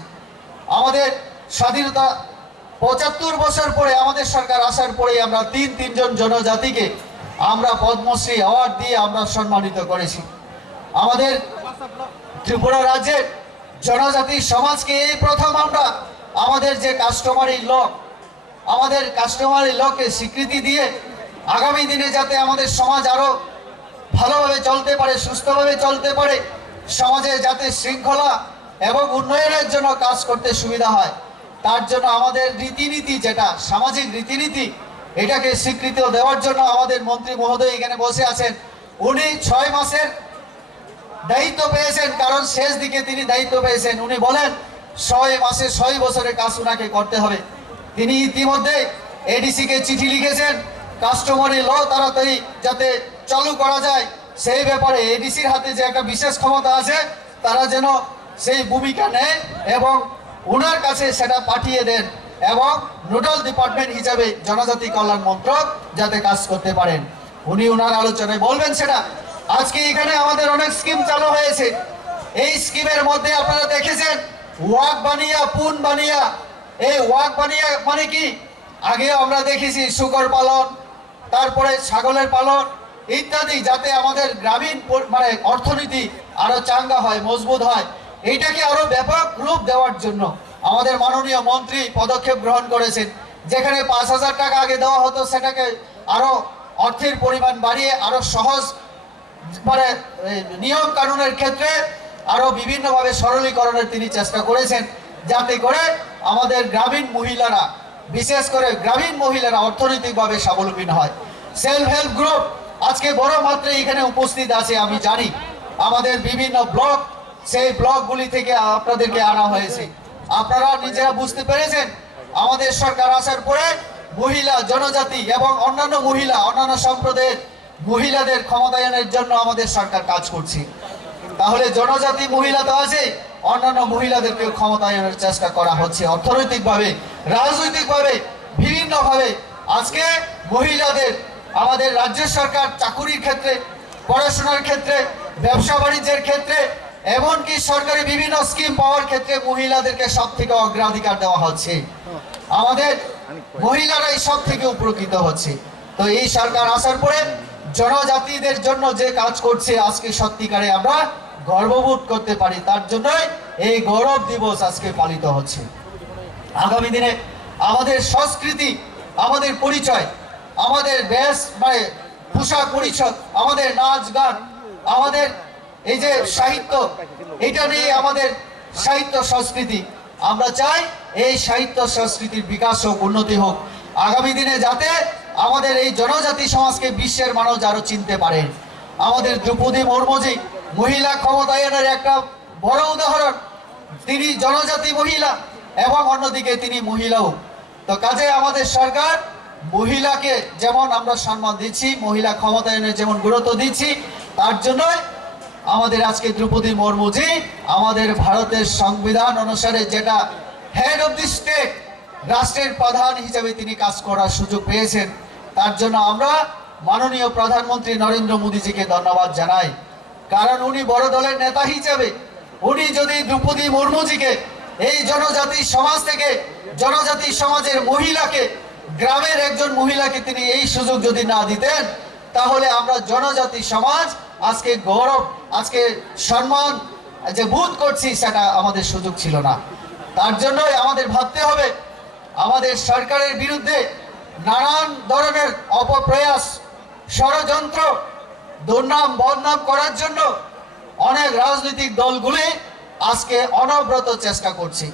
আমাদের স্বাধীনতা 75 বছর পরে আমাদের সরকার আসার পরে আমরা তিনজন জনজাতিকে আমরা পদ্মশ্রী অ্যাওয়ার্ড দিয়ে আমরা সম্মানিত করেছি। আমাদের ত্রিপুরা রাজ্যের জনজাতি সমাজকে এই প্রথম আমরা আমাদের যে কাস্টমারি লকে স্বীকৃতি দিয়ে আগামী দিনে যাতে আমাদের সমাজ আরো ভালোভাবে চলতে পারে, সুস্থভাবে চলতে পারে, সমাজে যাতে শৃঙ্খলা এবং উন্নয়নের জন্য কাজ করতে সুবিধা হয়। তার জন্য আমাদের রীতিনীতি, যেটা সামাজিক রীতিনীতি, এটাকে স্বীকৃতি দেওয়ার জন্য আমাদের মন্ত্রী মহোদয় এখানে বসে আছেন। উনি 6 মাসের দায়িত্ব পেয়েছেন, কারণ শেষ দিকে তিনি দায়িত্ব পেয়েছেন। উনি বলেন 6 মাসে 6 বছরের কাজ উনাকে করতে হবে। তিনি ইতিমধ্যে এডিসি কে চিঠি লিখেছেন কাস্টমারি ল তাড়াতাড়ি যাতে চালু করা যায় সেই ব্যাপারে। এডিসির হাতে যে একটা বিশেষ ক্ষমতা আছে, তারা যেন সেই ভূমিকা নেয় এবং ওনার কাছে সেটা পাঠিয়ে দেন, এবং নোডাল ডিপার্টমেন্ট হিসাবে জনজাতি কল্যাণ মন্ত্রক যাতে কাজ করতে পারেন। উনি ওনার আলোচনায় বলবেন সেটা। আজকে এখানে আমাদের অনেক স্কিম চালু হয়েছে। এই স্কিমের মধ্যে আপনারা দেখেছেন ওয়াক বানিয়া, পুন বানিয়া। এই ওয়াক বানিয়া মানে কি? আগে আমরা দেখেছি শুকর পালন, তারপরে ছাগলের পালন ইত্যাদি, যাতে আমাদের গ্রামীণ মানে অর্থনীতি আরো চাঙ্গা হয়, মজবুত হয়। এইটাকে আরো ব্যাপক রূপ দেওয়ার জন্য আমাদের মাননীয় মন্ত্রী পদক্ষেপ গ্রহণ করেছেন। যেখানে 5,000 টাকা আগে দেওয়া হতো, সেটাকে আরো অর্থের পরিমাণ বাড়িয়ে আরো সহজ মানে নিয়ম কানুনের ক্ষেত্রে আরো বিভিন্নভাবে সরলীকরণের তিনি চেষ্টা করেছেন, যাতে করে আমাদের গ্রামীণ মহিলারা, বিশেষ করে গ্রামীণ মহিলারা অর্থনৈতিকভাবে স্বাবলম্বী হয়। সেলফ হেল্প গ্রুপ আজকে বড় মাত্রায় এখানে উপস্থিত আছে। আমি জানি আমাদের বিভিন্ন ব্লক, সেই ব্লকগুলি থেকে আপনাদেরকে আনা হয়েছে। আপনারা নিজেরা বুঝতে পেরেছেন আমাদের সরকার আসার পরে মহিলা, জনজাতি এবং অন্যান্য মহিলা, অন্যান্য সম্প্রদায়ের মহিলাদের ক্ষমতায়নের জন্য আমাদের সরকার কাজ করছে। তাহলে জনজাতি মহিলা তো আছে, অন্যান্য মহিলাদেরকে ক্ষমতায়নের চেষ্টা করা হচ্ছে অর্থনৈতিকভাবে, রাজনৈতিকভাবে, বিভিন্নভাবে। আজকে মহিলাদের আমাদের রাজ্য সরকার চাকুরির ক্ষেত্রে, পড়াশোনার ক্ষেত্রে, ব্যবসা বাণিজ্যের ক্ষেত্রে, এমনকি সরকারি বিভিন্ন স্কিম পাওয়ার ক্ষেত্রে মহিলাদেরকে সব থেকে অগ্রাধিকার দেওয়া হচ্ছে। আমাদের মহিলারাই সব থেকে উপকৃত হচ্ছে। তো এই সরকার আসার পরে জনজাতিদের জন্য যে কাজ করছে, আজকে সত্যিকারে আমরা গর্ববোধ করতে পারি। তার জন্যই এই গৌরব দিবস আজকে পালিত হচ্ছে। আগামী দিনে আমাদের সংস্কৃতি, আমাদের পরিচয়, আমাদের বেশ মানে পোশাক পরিচ্ছদ, আমাদের নাচ গান, আমাদের এই যে সাহিত্য, এটা নিয়ে আমাদের সাহিত্য সংস্কৃতি, আমরা চাই এই সাহিত্য সংস্কৃতির বিকাশ হোক, উন্নতি হোক। আগামী দিনে যাতে আমাদের এই জনজাতি সমাজকে বিশ্বের মানুষ আরো চিনতে পারেন। আমাদের দ্রৌপদী মুর্মুজি মহিলা ক্ষমতায়নের একটা বড় উদাহরণ। তিনি জনজাতি মহিলা এবং অন্যদিকে তিনি মহিলাও। তো কাজে আমাদের সরকার মহিলাকে যেমন আমরা সম্মান দিচ্ছি, মহিলা ক্ষমতায়নের যেমন গুরুত্ব দিচ্ছি, তার জন্যই আমাদের আজকে দ্রৌপদী মুর্মুজি আমাদের ভারতের সংবিধান অনুসারে যেটা হেড অফ দি স্টেট, রাষ্ট্রের প্রধান হিসেবে তিনি কাজ করার সুযোগ পেয়েছেন। তার জন্য আমরা মাননীয় প্রধানমন্ত্রী নরেন্দ্র মোদীজিকে ধন্যবাদ জানাই। কারণ উনি বড় দলের নেতা হিসেবে উনি যদি দ্রৌপদী মুর্মুজিকে, এই জনজাতি সমাজ থেকে, জনজাতি সমাজের মহিলাকে, গ্রামের একজন মহিলাকে তিনি এই সুযোগ যদি না দিতেন, তাহলে আমরা জনজাতি সমাজ আজকে গৌরব, আজকে সম্মান যে বোধ করছি, সেটা আমাদের সুযোগ ছিল না। তার জন্যই আমাদের ভাবতে হবে আমাদের সরকারের বিরুদ্ধে নানান ধরনের অপপ্রয়াস, ষড়যন্ত্র, দুর্নাম বদনাম করার জন্য অনেক রাজনৈতিক দলগুলি আজকে অনবরত চেষ্টা করছে।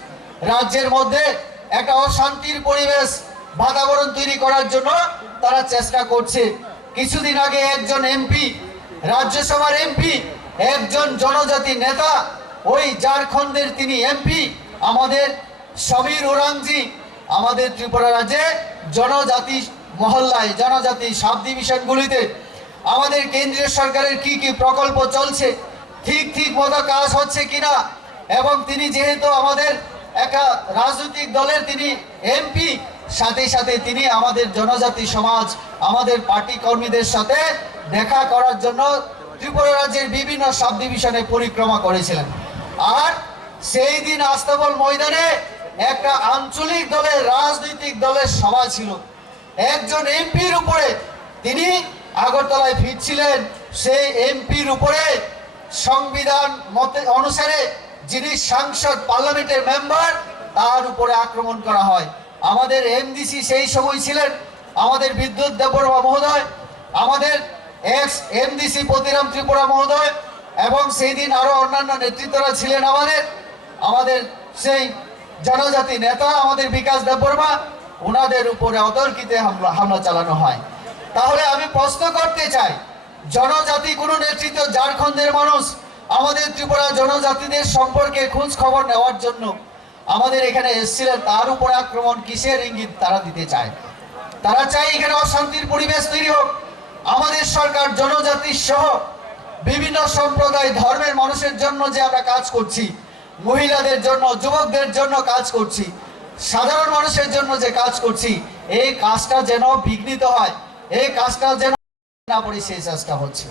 রাজ্যের মধ্যে একটা অশান্তির পরিবেশ, বাতাবরণ তৈরি করার জন্য তারা চেষ্টা করছে। কিছুদিন আগে একজন এমপি, রাজ্যসভার এমপি, একজন জনজাতি নেতা, ওই ঝাড়খণ্ডের তিনি এমপি, আমাদের সমীর ওরাংজি, আমাদের ত্রিপুরা রাজ্যে জনজাতি মহল্লায়, জনজাতি সাব ডিভিশনগুলিতে আমাদের কেন্দ্রীয় সরকারের কি কি প্রকল্প চলছে, ঠিক মতো কাজ হচ্ছে কিনা, এবং তিনি যেহেতু আমাদের একটা রাজনৈতিক দলের তিনি এমপি, সাথে সাথে তিনি আমাদের জনজাতি সমাজ, আমাদের পার্টি কর্মীদের সাথে দেখা করার জন্য ত্রিপুরা রাজ্যের বিভিন্ন সাব ডিভিশনে পরিক্রমা করেছিলেন। আর সেই দিন আস্তাবল ময়দানে একটা আঞ্চলিক দলের, রাজনৈতিক দলের সভা ছিল। একজন এমপির উপরে তিনি আগরতলায় ফিরছিলেন, সেই এমপির উপরে সংবিধান মতে অনুসারে যিনি সাংসদ, পার্লামেন্টের মেম্বার, তার উপরে আক্রমণ করা হয়। আমাদের এমডিসি সেই সময় ছিলেন আমাদের বিদ্যুৎ দেববর্মা মহোদয়, আমাদের এক্স এমডিসি পতিরাম ত্রিপুরা মহোদয়, এবং সেই দিন আরো অন্যান্য নেতৃত্বরা ছিলেন আমাদের। আমাদের সেই জনজাতি নেতা আমাদের বিকাশ দেববর্মা ওনাদের উপরে অতর্কিতে হামলা চালানো হয়। তাহলে আমি প্রশ্ন করতে চাই, জনজাতি কোনো নেতৃত্ব ঝাড়খণ্ডের মানুষ আমাদের ত্রিপুরা জনজাতিদের সম্পর্কে খোঁজ খবর নেওয়ার জন্য আমাদের এখানে এসেছিলেন, তার উপর আক্রমণ কিসের ইঙ্গিত তারা দিতে চায়? তারা চায় এখানে অশান্তির পরিবেশ তৈরি হোক। আমাদের সরকার জনজাতি সহ বিভিন্ন সম্প্রদায় ধর্মের মানুষের জন্য যে আমরা কাজ করছি, মহিলাদের জন্য, যুবকদের জন্য কাজ করছি, সাধারণ মানুষের জন্য যে কাজ করছি, এই কাজটা যেন বিঘ্নিত হয়, এই কাজটা যেন না পড়ে, সেই চেষ্টা হচ্ছে।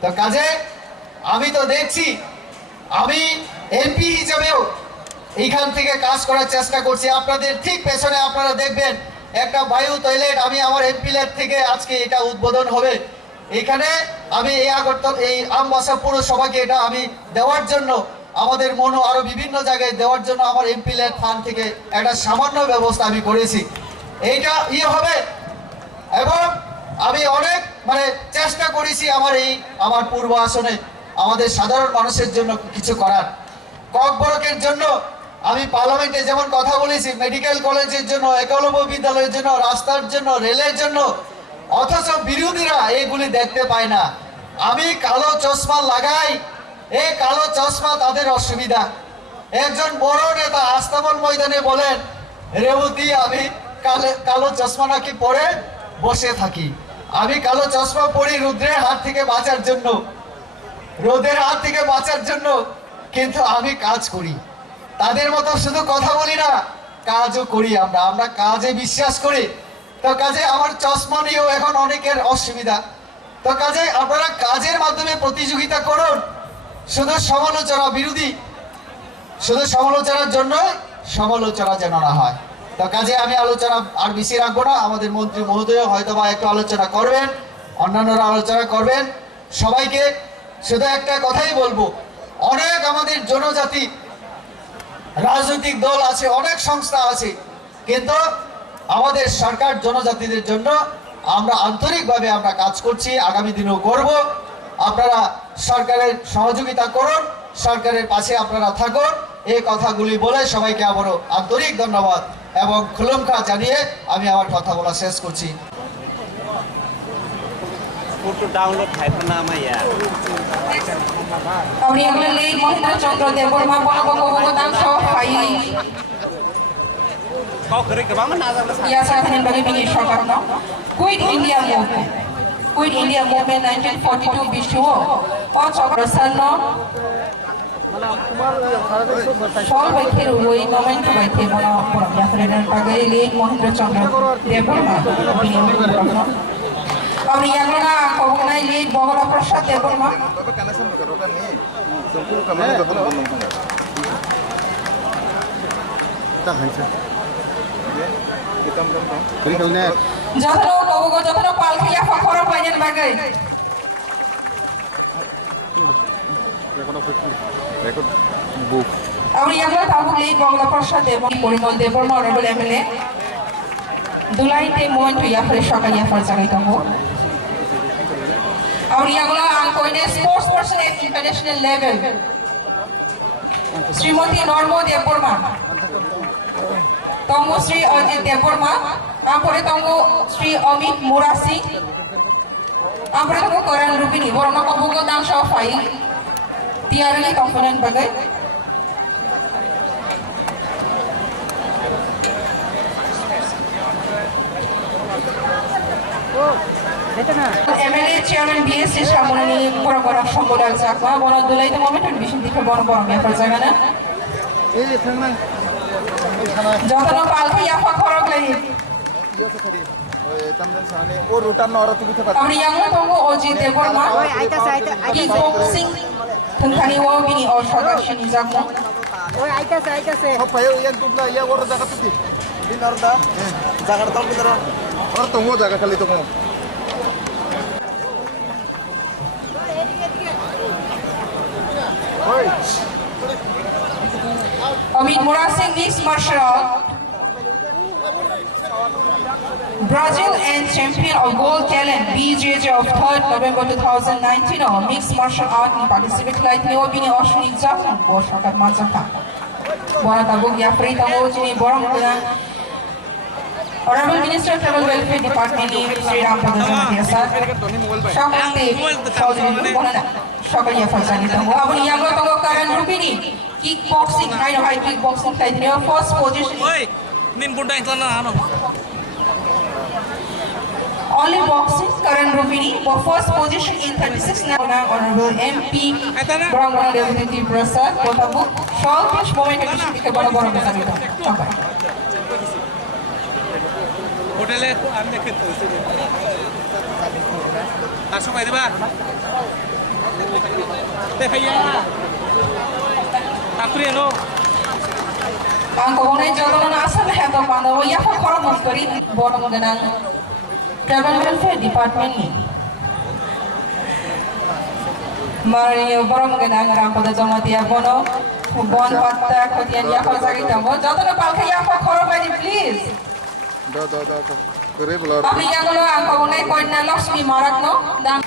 তো কাজে আমি তো দেখছি, আমি এমপি হিসেবেও এইখান থেকে কাজ করার চেষ্টা করছি। আপনাদের ঠিক পেছনে আপনারা দেখবেন একটা বায়ু টয়লেট, আমি আমার এমপি ল্যাব থেকে আজকে এটা উদ্বোধন হবে। এখানে আমি এই আমবাসা পৌরসভাকে এটা আমি দেওয়ার জন্য, আমাদের মনো আরো বিভিন্ন জায়গায় দেওয়ার জন্য আমার এমপি ল্যাব ফান্ড থেকে একটা সামান্য ব্যবস্থা আমি করেছি। এইটা হবে এবং আমি অনেক চেষ্টা করেছি আমার পূর্ব আসনে আমাদের সাধারণ মানুষের জন্য কিছু করার। ককবরকের জন্য আমি পার্লামেন্টে যেমন কথা বলেছি, মেডিকেল কলেজের জন্য, একলব্য বিদ্যালয়ের জন্য, রাস্তার জন্য, রেলের জন্য, অথচ বিরোধীরা এগুলি দেখতে পায় না। আমি কালো চশমা লাগাই, এই কালো চশমা তাদের অসুবিধা। একজন বড় নেতা আস্তাবল ময়দানে বলেন, রেবতী আমি কালো চশমা নাকি পরে বসে থাকি। আমি কালো চশমা পরি রোদের হাত থেকে বাঁচার জন্য, রোদের হাত থেকে বাঁচার জন্য, কিন্তু আমি কাজ করি। তাদের মতো শুধু কথা বলি না, কাজও করি। আমরা কাজে বিশ্বাস করি। তো কাজে আমার চশমা নিয়েও এখন অনেকের অসুবিধা। তো কাজে আপনারা কাজের মাধ্যমে প্রতিযোগিতা করুন, শুধু সমালোচনা বিরোধী, শুধু সমালোচনার জন্য সমালোচনা যেন না হয়। তো কাজে আমি আলোচনা আর বেশি রাখবো না। আমাদের মন্ত্রী মহোদয় হয়তো বা একটু আলোচনা করবেন, অন্যান্যরা আলোচনা করবেন। সবাইকে শুধু একটা কথাই বলবো, অনেক আমাদের জনজাতি রাজনৈতিক দল আছে, অনেক সংস্থা আছে, কিন্তু আমাদের সরকার জনজাতিদের জন্য আমরা আন্তরিকভাবে আমরা কাজ করছি, আগামী দিনেও করব। আপনারা সরকারের সহযোগিতা করুন, সরকারের পাশে আপনারা থাকুন। এই কথাগুলি বলে সবাইকে আবারও আন্তরিক ধন্যবাদ এবং খুলুমখা জানিয়ে আমি আমার কথা বলা শেষ করছি। Kami yang lelih Mahendra Chandra Deborma Bangkok sah Hai. Ya saya akan bagi bini Shakarno. Quit India Movement. Quit India Movement 1942 Bishuo. Or Chakrasano. Sol baikir woi moment baikir mana orang yang sering pakai lelih Mahendra Chandra Deborma. Kami yang mana kau mengenai lead Bangla Prasad Deborma. Jatuh kau jatuh palkia fakor banyak bagai. Kami yang mana tahu lead Bangla Prasad Deborma Porimal Deborma Honorable MLA. Dulai te moment tu ya fresh akan ya first akan kamu. और ये अगला अंक होने sports person at international level Shrimati Normo Debbarma तंगो श्री अजित देवबर्मा आंपरे तंगो श्री अमित मुरासी आंपरे तंगो करण रूपिनी वरना कबुगो दाम शफाई तियारली कंपोनेंट बगे MLA Chairman BSC Shamoni Borogora Shambodal Sakma, one of the later moment and vision different Borogora for Zagana. Jotano Palka Yafa Korogli. Kami yang Tongo Oji Deborma, kickboxing, Tunkani Wabini or Shoga Shinizamo. Oh, I can say, Hope yang tupla ya or Zakati. In order, Zagarta or Tongo Zagatali. Amit Murasing mixed martial art, Brazil and champion of gold talent BJJ of 3rd November 2019 on mixed martial art in participate like Neobini Oshun Exam for Shakat Mazaka. Bora tabuk ya free tamu sini borong dengan Honorable Minister Travel Welfare Department ni Sri Rampada Jamatia Sir. Shakti Shakti ya Fazani tamu. Abang yang lo tamu Karan Rupini kickboxing, high kickboxing tadi ni first position. Oi, nin punta yang sana ano? Only boxing Karan Rupini for first position in 36 now Honorable MP Borong Deputy Prasad Kotabuk short pitch moment edition ke Borong Prasad itu. Okay. Hotel aku ambil kita. Langsung aja bah. Teh ya. Takuri no. Ang kung jodoh na asal hai to pando ya ko khoro mas kari Borong ganang Travel Welfare Department ni. Mari Borong ganang Rampada Jamatia bono bon patta khotian ya ko jagi tamo jodoh na palkha ya ko khoro badi please. Abang yang lo angka bunai koin na Lakshmi Marak no dan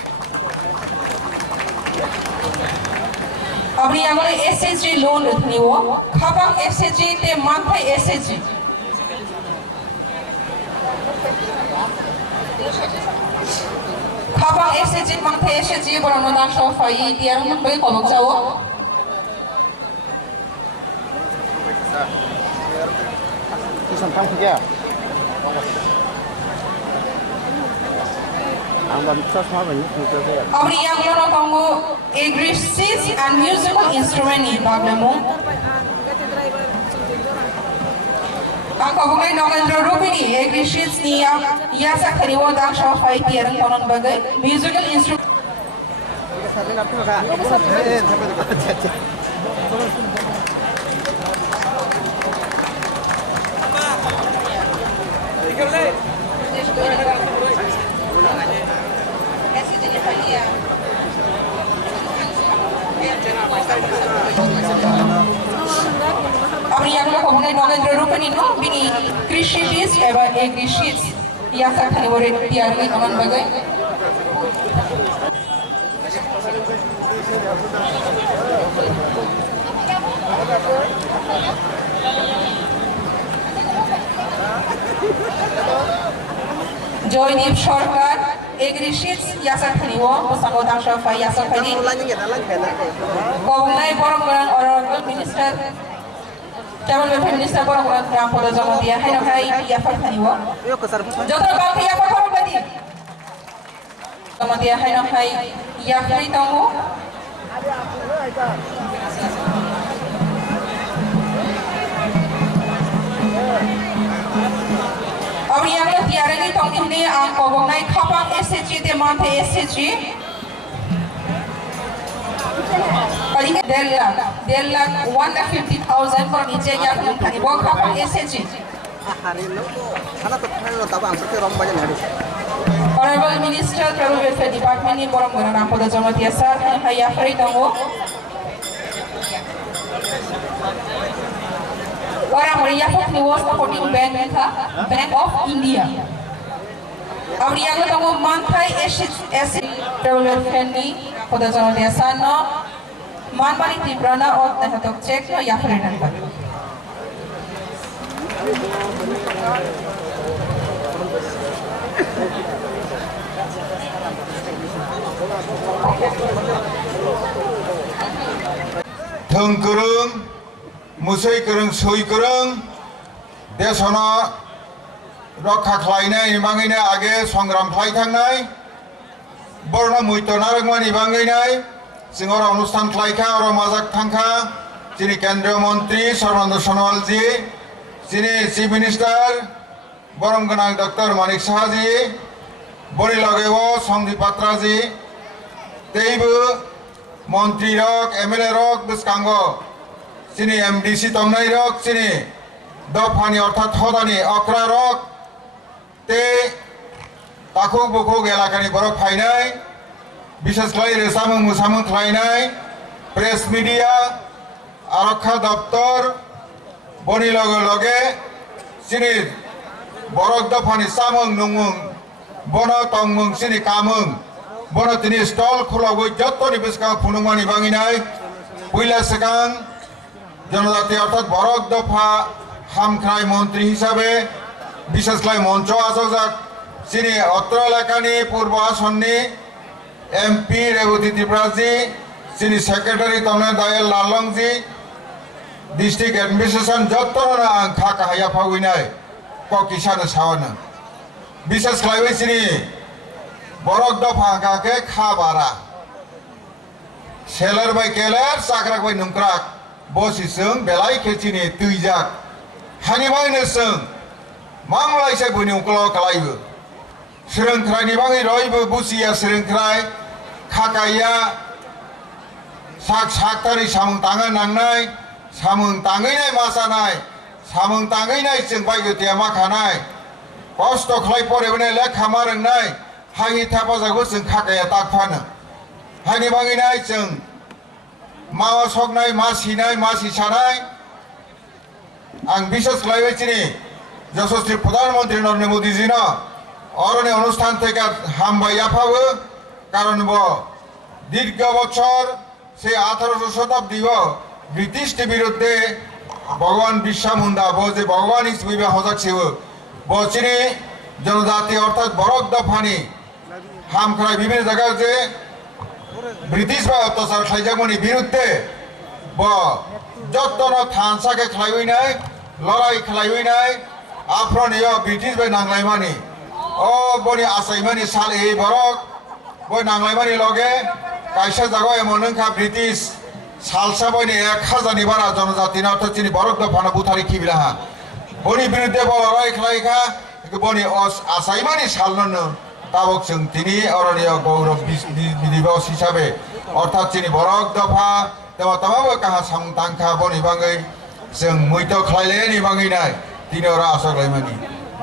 abang yang lo SSG loan ni wo khabang SSG te manthai SSG khabang SSG manthai SSG borong no dan shofai tiar mun bagi kolok jawo Kisan tam kerja. abang yang lo tamu agriculture and musical instrument ni baglemu angka bungai Nagendra Rupini agriculture ni ya sakhari wo dan shofai tiar konon bagai musical instrument abang yang lo bungai Nagendra Rupini no bini krishi bis eba agriculture ya sakhari wo tiar konon bagai Joydip Sarkar agriculture ya sakhari wo sango dang shofai ya sakhari Kobunai Borong Ganang Honorable Minister Travel Welfare Minister Borong Ganang Rampada Jamatia hai ya sakhari wo jodoh palkha ya ko khoro badi Jamatia hai ya free tamu abang yang lo tiar ni tong ni ang kobongnai khabang SSG te manthai SSG paling 1.5 lakh 1,50,000 per niche ya khani bo khabang SSG Honorable Minister Travel Welfare Department ni Borong Ganang Rampada Jamatia Sir hai ya free tamu orang Meriah ni was supporting bank था Bank of India. अब यहाँ को तंगो manthai SSG Travel Welfare ni pada zaman dia sana manbali tibrana और तह तक check no या फिर return कर. Thengkurung Musai kereng sui kereng desana rokha khlainai ibangaina age songram khlai thangnai borna muitona rangmani ibangainai singora অনুষ্ঠান khlaikha oro majak thangkha chini kendriya mantri Sarbananda Sonowal ji chini chief minister Borong Ganang Dr. Manik Saha ji bori lagebo Sangdip Patra ji teibo mantri rok MLA rok biskango sini MDC tomnai rok sini dofani orthat hodani akra rok te takuk bukuk elakani borok phainai বিশেষ করে রেসামুং মুসামুং খাইনাই press media আরক্ষা দপ্তর বনি লগে লগে সিনি বরক দফানি সামুং নুমুং বন তংমুং সিনি কামুং বন তিনি stall খোলাবই যতনি বিসকাং ফুনুমানি বাঙিনাই পুইলা সেকাং জনজাতি অর্থাৎ বরক দফা হামখ্রাই মন্ত্রী হিসাবে বিশেষ করে মঞ্চ আসক যিনি অত্র এলাকানি পূর্ব আসননি এমপি রেবতী ত্রিপুরাজি যিনি সেক্রেটারি তমনে দয়াল লালংজি ডিস্ট্রিক্ট এডমিনিস্ট্রেশন যত্ন আং খাকা হাইয়া ফাউইনাই ক কিসানো সাওয়ানো বিশেষ করে যিনি বরক দফা গাকে খাবারা সেলার বাই কেলার চাকরাক বাই নুংক্রাক বসিसों बेलाय खेचिनि तुइजाक हानिबायनो जों मांलायसे बुनि उकल कलायबो सोलोंथाइनि बागै रयबो बुजिया सोलोंथाइ खाकाया साकतारि सामुं ताङा नांनाय सामुं ताङैनाय मासानाय सामुं ताङैनाय जों बायगोतिया माखानाय खस्थ' खालाय फरायबोनाय लेखा मा रोंनाय हानि थाफाजाखौ जों खाकाया ताकफानो हानि बागैनाय जों मा सकनाय मा सिनाय मा सिसानाय आं विशेष खालायबायचिनि यशस्वी प्रधानमंत्री नरेंद्र मोदी जी न अरण्य अनुष्ठान থেকে हामबाय आफाबो कारण ब दीर्घ बছর से 1800 শতাব্দী ब्रिटिश বিরুদ্ধে ভগবান বিরসা মুন্ডা যে ভগবান হিসেবে হজাকছিও বচিনি জনজাতি অর্থাৎ বরক দফানি হামখ্রাই বিভিন্ন জায়গায় যে ব্রিটিশ বা অত্যাচার খাইজামনি বিরুদ্ধে ব যত্ন থানসাকে খাইনাই লড়াই খাইনাই आफ्रोनियो ब्रिटिश बाय नांलायमानि ओ बनि आसायमानि साल ए बरक बय नांलायमानि लगे कायसा जागो एमनखा ब्रिटिश सालसा बयनि 1000 नि बारा जनजाति ना तो चिनि बरक दफाना बुथारि खिबिलाहा बनि बिरुद्धे बलराय खलायखा बनि आसायमानि सालनो ताबक जों तिनि अरण्य गौरव दिवस हिसाबै अर्थात चिनि बरक दफा तमाबो काहा सामतांखा बनि बाङै जों मैथ खलायलेनि बाङैनाय तीनों रासक लाइमानी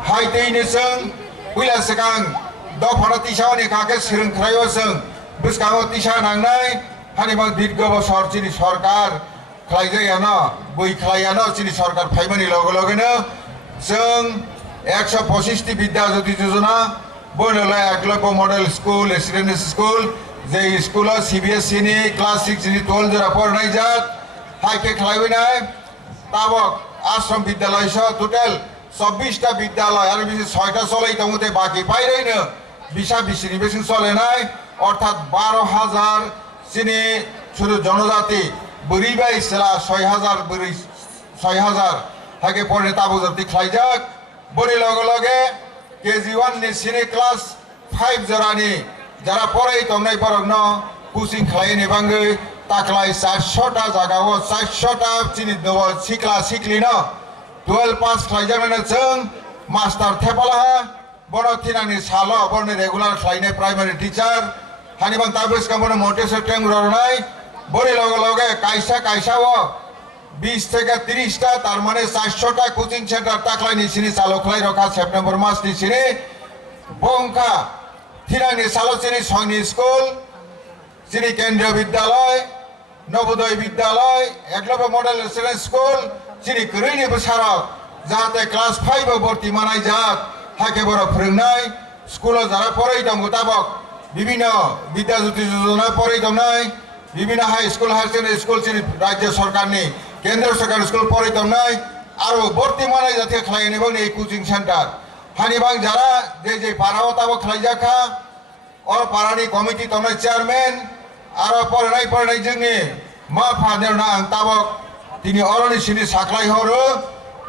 हाई तेईने संग उइला सेकांग दो फना तिशावनी काके सिरंख्रायो संग बिस्कांगो तिशा नांगनाय हानि बांग दीर्घ बছর चिनि सरकार खलायजायानो बै खलायानो चिनि सरकार फाइमानी लगेनो जों 125 टी विद्या ज्योति योजना बनलाय Eklavya model school residential school जे स्कूल सीबीएसई नि क्लास 6 नि 12 जरा पढ़नाय जात हाइके खलायनाय ताबक आश्रम विद्यालय सह टोटल 24टा विद्यालय और 6टा चलै तमुते बाकी पाइरैनो बिसा बिसिनि बेसिन चलेनाय अर्थात 12000 सिनि शुरु जनजाति बोरिबाय सेला 6000 बोरि 6000 हागे पढ़ने ताबो जति खलायजाक बनि लगे केजी 1 नि सिनि क्लास 5 जरानि जरा पढ़ाई तमनाय परगनो कोचिंग खलायनि बांगै ताकलाय 400टा जागाव 400टा चिनि दव सिक्ला सिक्लिनो 12 पास खलायजानो जों मास्टर थेपाला बनो थिनानि सालो बनो regular खलायनाय primary teacher हानिबां ताबेस कामनो Motesar training रनाय बनि लगे कायसा 20 থেকে 30टा तार माने 400टा कोचिंग सेंटर ताकलायनि सिनि सालो खलाय रखा सेप्टेम्बर मास नि सिनि बंखा थिनानि सालो सिनि सैनिक स्कूल सिनि केंद्रीय विद्यालय Navodaya Vidyalaya Eklavya model residential school चिनि गरैनि बोसोराव जाहाथे क्लास 5 भर्ती मानाय जात हाके बर फोरोंनाय स्कूलाव जारा फरायदों मुताबक विभिन्न विद्या ज्योति योजना फरायदोंनाय विभिन्न high school higher secondary school चिनि राज्य सरकारनि केंद्र सरकार स्कूल फरायदोंनाय आरो भर्ती मानाय जाथे खलायनि बांनि कोचिंग सेंटर हानि बां जारा जे पाराव ताबक खलायजाखा और पारानि कमिटि तमनाय चेयरमैन आरो फरायनाय जोंनि मा फादेरना आं ताबक तिनि अरण्य सिनि साख्लाय हरो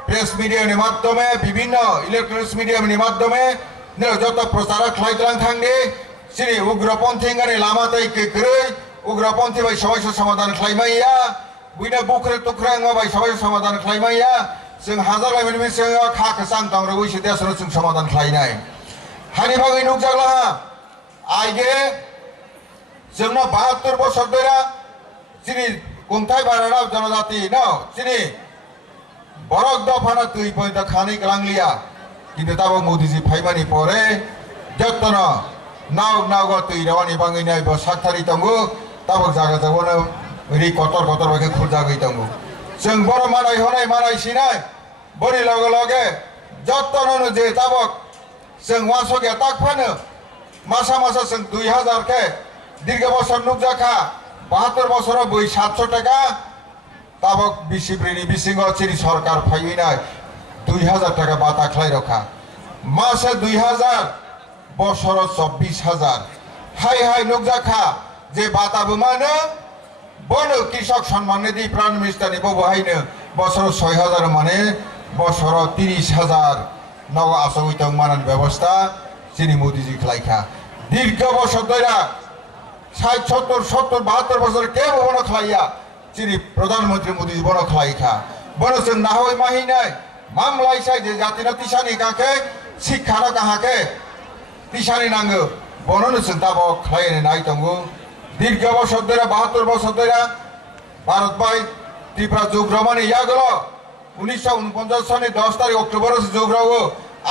प्रेस मीडियानि माध्यमे विभिन्न इलेक्ट्रनिक्स मीडियानि माध्यमे जत प्रचार खलायग्लां थांदे सिनि उग्रपन्थीनि लामातै गोख्रै उग्रपन्थी बाय सबायसो समाधान खलायमाया बुइना बुख्रे तुख्रे बाय सबायसो समाधान खलायमाया जों हाजार लाइमोन जों खाखसां दांरो बैसो देसनो जों समाधान खलायनाय हानि बागै नुजाग्ला आइगे जोंनो 72 বছর ধরে চিনি कुंथाय भारताव जनजाति न चिनि बरक दफाना 2 खानी गलांगलिया किन्तु ताबो मोदी जी फाइमानि परे जत्न नाव तुई रवानि बाङैनाय ब साकथारि दंगो ताबो जागा जागोनो रि कतर बाके खुरजागै दंगो जों बर मानाय हनाय मानाय सिनाय बनि लगे जत्ननो जे ताबक जों वासगे ताकफानो मासा जों 2000 के दीर्घ बছর नुकजाखा 72 বছর বই 700 টাকা তাবক বিশিব্রিনি বিশিঙ্গ চিনি সরকার ফাইনাই 2000 টাকা বাতা খাই রখা মাসে 2000 বছর 24000 হাই হাই নুকজাখা যে বাতা বুমানো বন কৃষক সম্মান নিধি প্রাণ মিনিস্টার নিব বহাইনো বছর 6000 মানে বছর 30000 নগ আসইতং মানান ব্যবস্থা চিনি মোদিজি খাইখা দীর্ঘ বছর ধরে 60 70 70 72 বছর কেউ বন খাইয়া চিনি প্রধানমন্ত্রী মোদি বন খাইখা বনসং না হই মাহিনাই মামলাই সাই যে জাতির তিসানি কাকে শিক্ষার কাহাকে তিসানি নাঙ্গো বননসং তাব খাইনে নাই তঙ্গু দীর্ঘ বছর ধরে 72 বছর ধরে ভারত ভাই ত্রিপুরা যোগরমানে ইয়াগুলো 1949 সনে 10 তারিখ অক্টোবর যোগরাও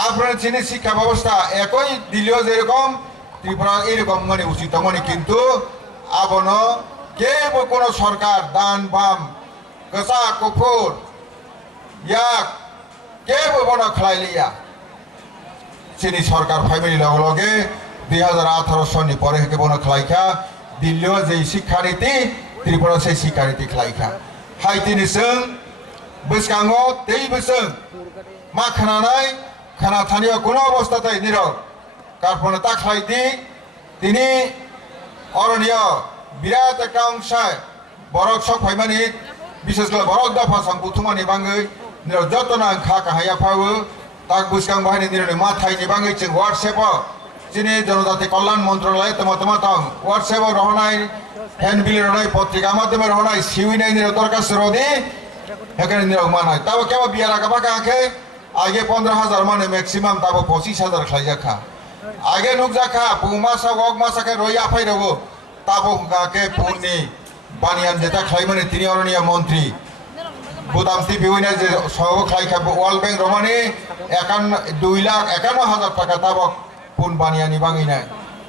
আপনার চিনি শিক্ষা ব্যবস্থা একই দিলেও যেরকম ত্রিপুরা এরকম মানে উচিত মানে কিন্তু আবন কেব কোন সরকার দান বাম গসা কুফুর ইয়াক কেব বন খাইলিয়া চিনি সরকার ফ্যামিলি লগে লগে 2018 সনে পরে হেকে বন খাইখা দিল্লিও যে শিক্ষানীতি ত্রিপুরা সেই শিক্ষানীতি খাইখা হাই তিনি সং বসকাঙ্গো তেই বসং মা খানানাই খানা থানিও কোনো অবস্থাতে নীরব কারপনে তা খাই দি তিনি অরণ্য বিরাট একটা অংশায় বরক সব ফাইমানি বিশেষ করে বরক দফা সং বুথুমানি বাঙ্গৈ নীরব যতনা খা কাহাইয়া ফাও তাক বসকাং বাহিনী নীরব মা থাইনি বাঙ্গৈ जों হোয়াটসঅ্যাপ চিনি জনজাতি কল্যাণ মন্ত্রণালয় তোমা তং হোয়াটসঅ্যাপ রহনাই হ্যান্ডবিল রহনাই পত্রিকা মাধ্যমে রহনাই সিউইনাই নীরব দরখাস্ত রদি এখানে নীরব মানায় তাও কেবা বিয়ার আগাবা কাকে আগে 15,000 মানে ম্যাক্সিমাম তাবো 25,000 খাইজাখা আগে নুকজাখা পুমাসা ওয়াক মাসাকে রই আফাই রবো তাবো কাকে পুনি বানিয়ান যেটা খাই মানে তিনি অরণ্য মন্ত্রী বুদামতি বিউইনা যে সব খাই খাবো ওয়ার্ল্ড ব্যাংক রমানি 2,51,000 টাকা তাবো পুন বানিয়ানি বাঙি নাই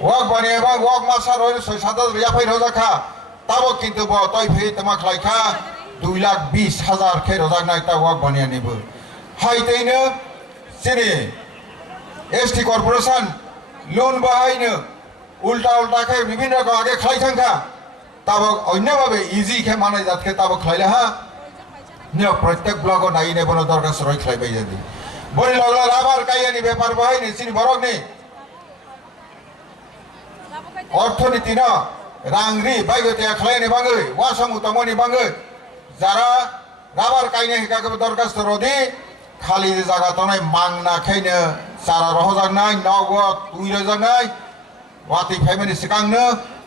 ওয়াক বানিয়া বা ওয়াক মাসা রই 6-7 আফাই রজাখা তাবো কিন্তু ব তই ফেই তোমা খাইখা 2,20,000 খে রজাক নাই তা ওয়াক বানিয়ানিবো হাইতেইনো চিনি এসটি কর্পোরেশন লোন বাহাইনো উল্টা উল্টা খে বিভিন্ন রকম আগে খাই থাকা তাবো অন্যভাবে ইজি খে মানে যাতকে তাবো খাইলে হা নিয়ে প্রত্যেক ব্লক নাই নেবনো দরকার সরই খাইবাই যদি বলি লগলা রাবার কাইয়ানি ব্যাপার বাহাইনি চিনি বরক নেই অর্থনীতি না রাংরি বাইগতে খাইনি বাঙ্গৈ ওয়াসামু তমনি বাঙ্গৈ যারা রাবার কাইনে হিকাকে দরখাস্ত রদি খালি জায়গা তো নাই মাংনা খাইনে সারা রহজাক নাই নগদ তুই রজাক নাই ওয়াতি ফ্যামিলি সিকাংনো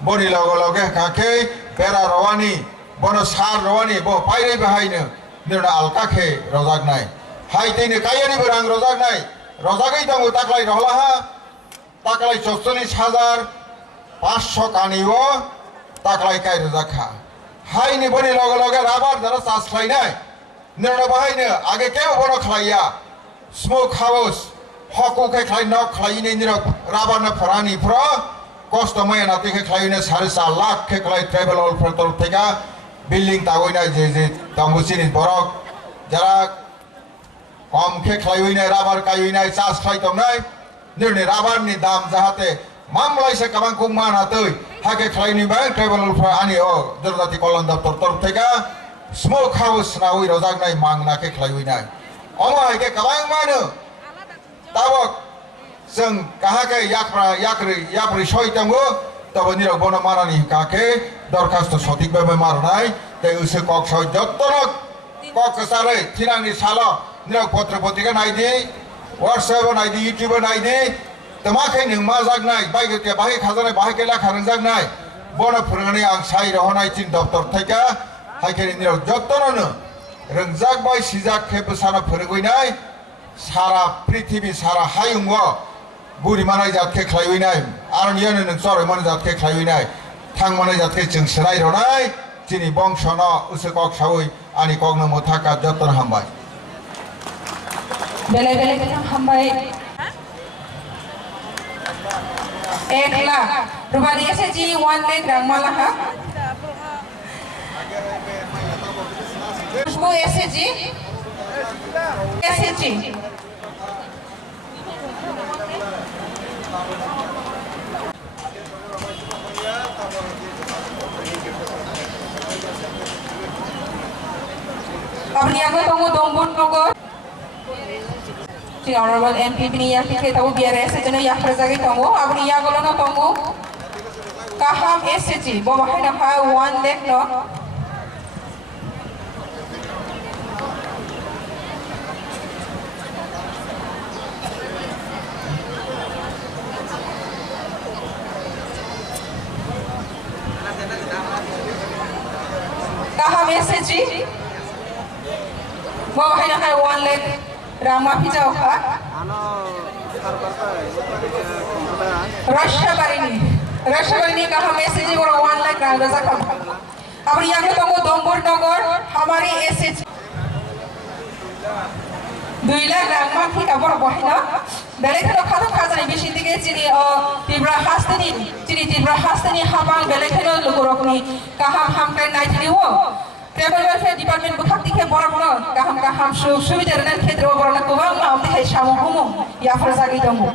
বনি লগে লগে কাকে বেড়া রওয়ানি বন সার রওয়ানি ব পাইরে বাহাইনো নিরনা আলকাখে রজাক নাই হাইতেইনে কাইয়ানি বরাং রজাক নাই রজাগই দङ তাকলাই রহলা হা তাকলাই 44,500 কানিও তাকলাই কাই রজাখা হাইনি বনি লগে লগে রাবার যারা চাষ খাই নাই নিরনা বাহাইনো আগে কেউ বড় খাইয়া স্মোক হাউস হকুকে খাই নক খাইনি নিরব রাবার না ফরানি ফ্র কষ্ট মায়া নাতিকে খাইনে 4.5 লাখ খে খাই ট্রাইবেল ওয়েলফেয়ার তরফ থেকে বিল্ডিং তাগই নাই যে তামবুচিনি বরক যারা কম খে খাইই নাই রাবার কাইই নাই চাষ খাইতম নাই নিরনি রাবারনি দাম যাহাতে মামলাইছে কাবাং কুমান হাতই হাকে খাইনি বাই ট্রাইবেল ওয়েলফেয়ার আনি ও জনজাতি কল্যাণ দপ্তর তরফ থেকে স্মোক হাউস না ওই রজাক নাই মাংনাকে খাইই নাই অমাইকে কাবাং মানো তাবক जों काहाके याकरी सयतांगो तब निरक बन मारानि काके दरखास्त सठिक भाবে मारनाय ते उसे कक सय जत्तनक कक सारे थिनांनि साल निरक पत्र पत्रिका नायदि व्हाट्सएप नायदि यूट्यूब नायदि तमाखे नों मा जागनाय बायगते बाहाय खाजानाय बाहायके लेखा रोंजागनाय बन फोरोंनानै आं साइ रहनाय चिन दफ्तर थैका हायकेनि निरक जत्तननो रोंजागबाय सिजाक खेब साना फोरोंगैनाय सारा पृथ्वी सारा हायुंग बुरी मानाय जातके खाइनाय आरो नियन नों सर माने जातके खाइनाय थां मानाय जातके जों सराय रनाय चिनि बंशन उसे कक सावै आनि कगनो मोथाका जतन हामबाय बेले बेले हामबाय 1 लाख रुपया एसएजी 1 लाख रांगमाला हा खुशबू SAG Abni aku tunggu dombun tunggu. Sini honorable MP ni yang kita tahu biar SC yang berzagi tunggu. Abni yang kalau nak tunggu. Kaham SC, bawa hendak hal one leg no. Kaham SC, bawa hendak hal one leg. Rama Pijau ha. Rashabari का हम SH और one lakh रांग रजा कम अब यहाँ के तंगो दोंबुर नगर हमारी SH 2 lakh रांग मा की cover बहिना बेले के खातो खाजानी बेसिन दिके चिनी तिब्रा हास्तनी हाबांग बेले के लोगोरकनी हम के नाइथनी हो ट्रेवल वेलफेयर डिपार्टमेंट बुखाती के बरकनो हम सुविधा रन क्षेत्र बरकनो गोबां मावते है सामु हमु या फरजागी दंगो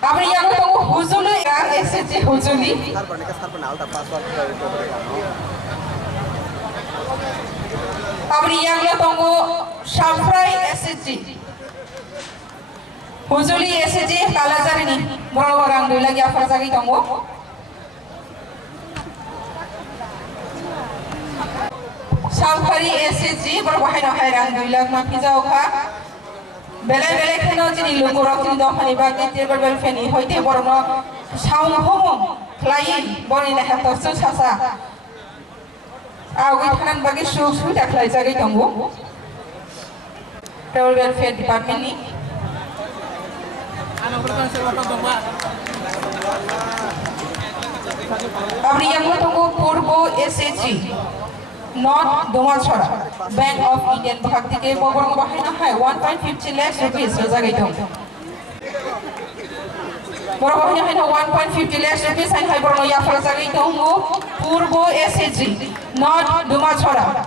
Abri yang lu tunggu huzuli ya SC huzuli. Abri yang lu tunggu Shafrai SC. Huzuli SC Kalajar ini orang-orang dulu lagi apa lagi tunggu. Shafrai SC berbahaya hairan dulu lagi makin jauh kah. Bela-bela kena jadi lugu rakun dah hari bagi table welfare ni, hoite borno saung homong, klien borni dah hatau susah. Awak kanan bagi susu dah klien jadi tunggu. Table welfare department ni. Abri yang tunggu Purbo SC. Not Domachora, Bank of Indian Bhakti ke Bogor bahina hai 1.50 lakhs rupees rajagi tum. Bogor bahina hai 1.50 lakhs rupees hai borno ya rajagi tum Purbo SC, not Domachora.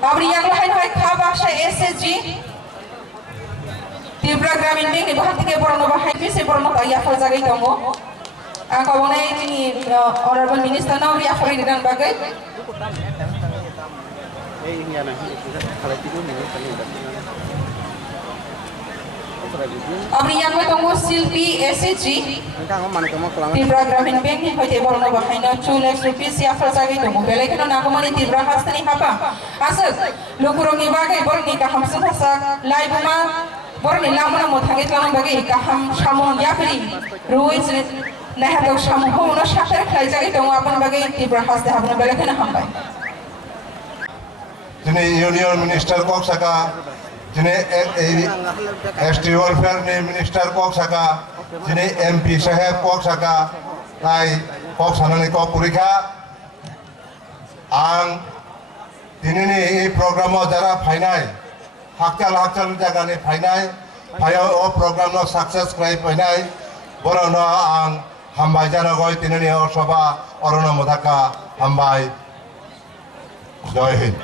Abri yang lain hai Khabasha SC, Tibra Gramin Bank Bhakti ke borno bahina se borno ya rajagi tum. Angka mana ini honorable minister na dia free dengan bagai. Abri yang tunggu Silpi SC. Tibra Gramin Bank ni hoite borno bahina 2 lakhs rupees ya frasagi tunggu. Belai kena nak mani Tibra hastani apa? Asal lukurungi bagai borni kaham sebasa live ma borni lamuna muthangit lamang bagai kaham samun ya free. Ruiz Nah, kalau kamu mau nak syakir kerja itu, apa bagai dibahas dah, apa bagai kena hampai. Jadi Union Minister kok saka, jadi ST Welfare ni Minister kok saka, jadi MP Saheb kok saka, lai kok sana ni kok purika, ang ini program jara final, hakcal jaga ni final, final program no success krai final, borano ang Hambai jana goi tinani or soba orona modaka hambai joy hind.